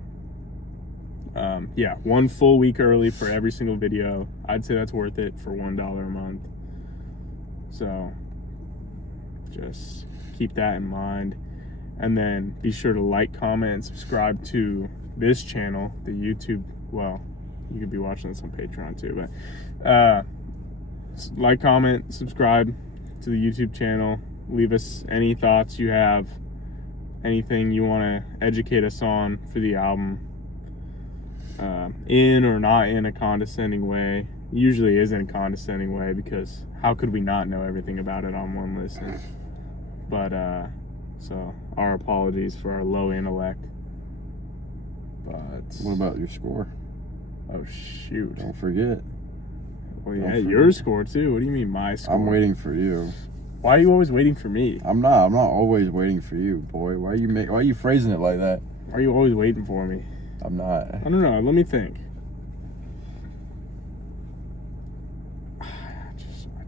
1 full week early for every single video. I'd say that's worth it for $1 a month. So just keep that in mind. And then be sure to like, comment, and subscribe to this channel, the YouTube. Well, you could be watching this on Patreon too, but like, comment, subscribe to the YouTube channel. Leave us any thoughts you have, anything you want to educate us on for the album. in or not in a condescending way. Usually isn't a condescending way, because how could we not know everything about it on one listen? But so our apologies for our low intellect. But What about your score? oh shoot! Don't forget. Well, yeah, Don't your forget. score too. What do you mean my score? I'm waiting for you. Why are you always waiting for me? I'm not always waiting for you, boy. Why are you phrasing it like that? Why are you always waiting for me? I'm not. I don't know. Let me think. I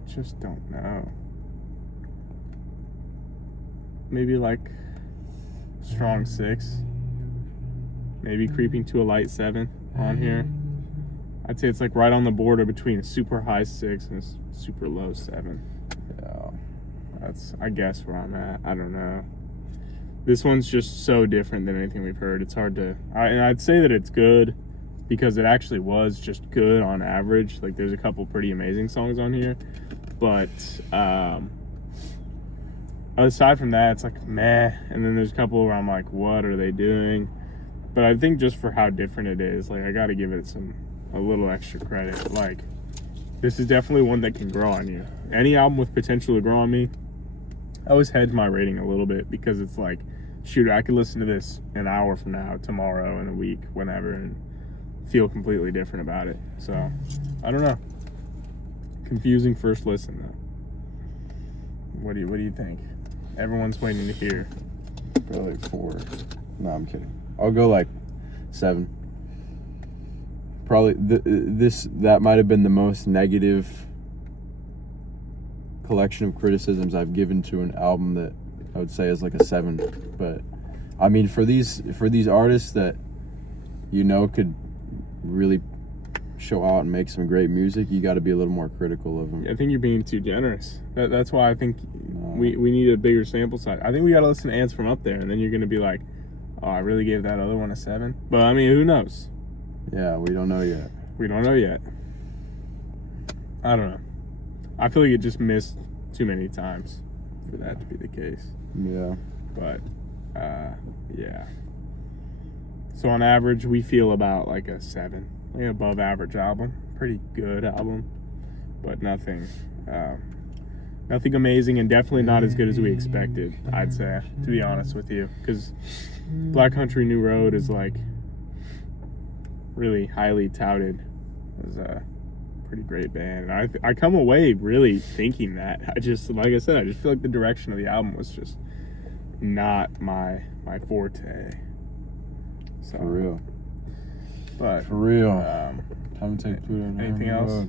just don't know. Maybe like strong 6. Maybe creeping to a light 7 on here. I'd say it's like right on the border between a super high 6 and a super low 7. Yeah. That's, I guess, where I'm at. I don't know. This one's just so different than anything we've heard. It's hard to... and I'd say that it's good because it actually was just good on average. Like, there's a couple pretty amazing songs on here. But aside from that, it's like, meh. And then there's a couple where I'm like, what are they doing? But I think just for how different it is, like, I got to give it a little extra credit. Like, this is definitely one that can grow on you. Any album with potential to grow on me, I always hedge my rating a little bit, because it's like, shoot, I could listen to this an hour from now, tomorrow, in a week, whenever, and feel completely different about it. So, I don't know. Confusing first listen, though. What do you think? Everyone's waiting to hear. Go like 4. No, I'm kidding. I'll go like 7. Probably that might have been the most negative collection of criticisms I've given to an album that I would say is like a 7. But I mean, for these artists that could really show out and make some great music, you got to be a little more critical of them. I think you're being too generous. That's why I think we need a bigger sample size. I think we got to listen to Ants from Up There, and then you're going to be like, oh, I really gave that other one a 7. But I mean, who knows? Yeah, we don't know yet. We don't know yet. I don't know. I feel like it just missed too many times for that to be the case. Yeah. But, yeah. So on average, we feel about like a 7. Like an above average album. Pretty good album. But nothing amazing, and definitely not as good as we expected, I'd say, to be honest with you. Because Black Country New Road is like really highly touted as a pretty great band. And I come away really thinking that. Like I said, I just feel like the direction of the album was just not my forte. So, For real. But For real. Time to take Pluto. Anything else?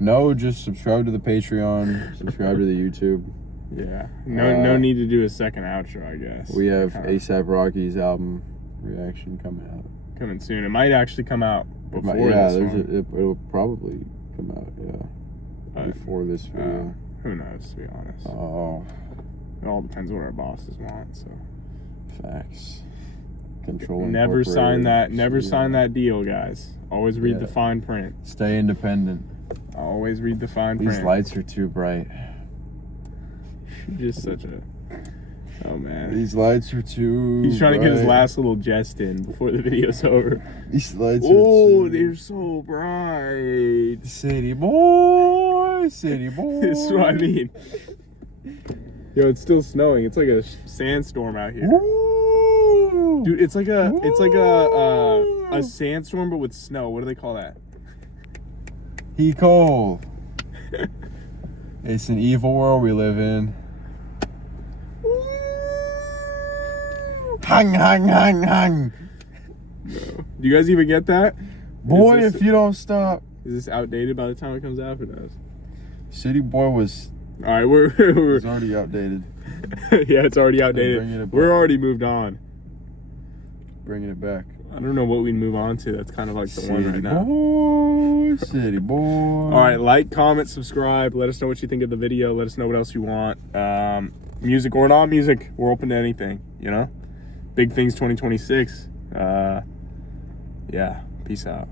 No, just subscribe to the Patreon, subscribe to the YouTube. Yeah. No need to do a second outro, I guess. We have A$AP Rocky's album reaction coming out. Coming soon. It might actually come out before Yeah, this one. it'll probably come out, But, before this video. Who knows, to be honest. Oh, It all depends what our bosses want, so. facts. Controlling Never sign corporations, that deal, guys. Always read Yeah. the fine print. Stay independent. Always read the fine print. These lights are too bright. You're just such a... Oh, man. These lights are too He's trying to get his bright. last little jest in before the video's over. These lights are Oh, too... they're so bright. City boy, city boy. This is what I mean. Yo, it's still snowing. It's like a sandstorm out here. Ooh. Dude, it's like a sandstorm, but with snow. What do they call that? He cold. It's an evil world we live in. Hang, hang, hang, hang. No. Do you guys even get that? Boy, if you don't stop. Is this outdated by the time it comes out? Who knows? City boy was All right, we're already outdated. yeah, it's already outdated. bringing it back. We're already moved on. Bringing it back. I don't know what we'd move on to. That's kind of like the one right now. Boy, city boy. All right, like, comment, subscribe. Let us know what you think of the video. Let us know what else you want. Music or not music, we're open to anything, Big things 2026. Yeah, peace out.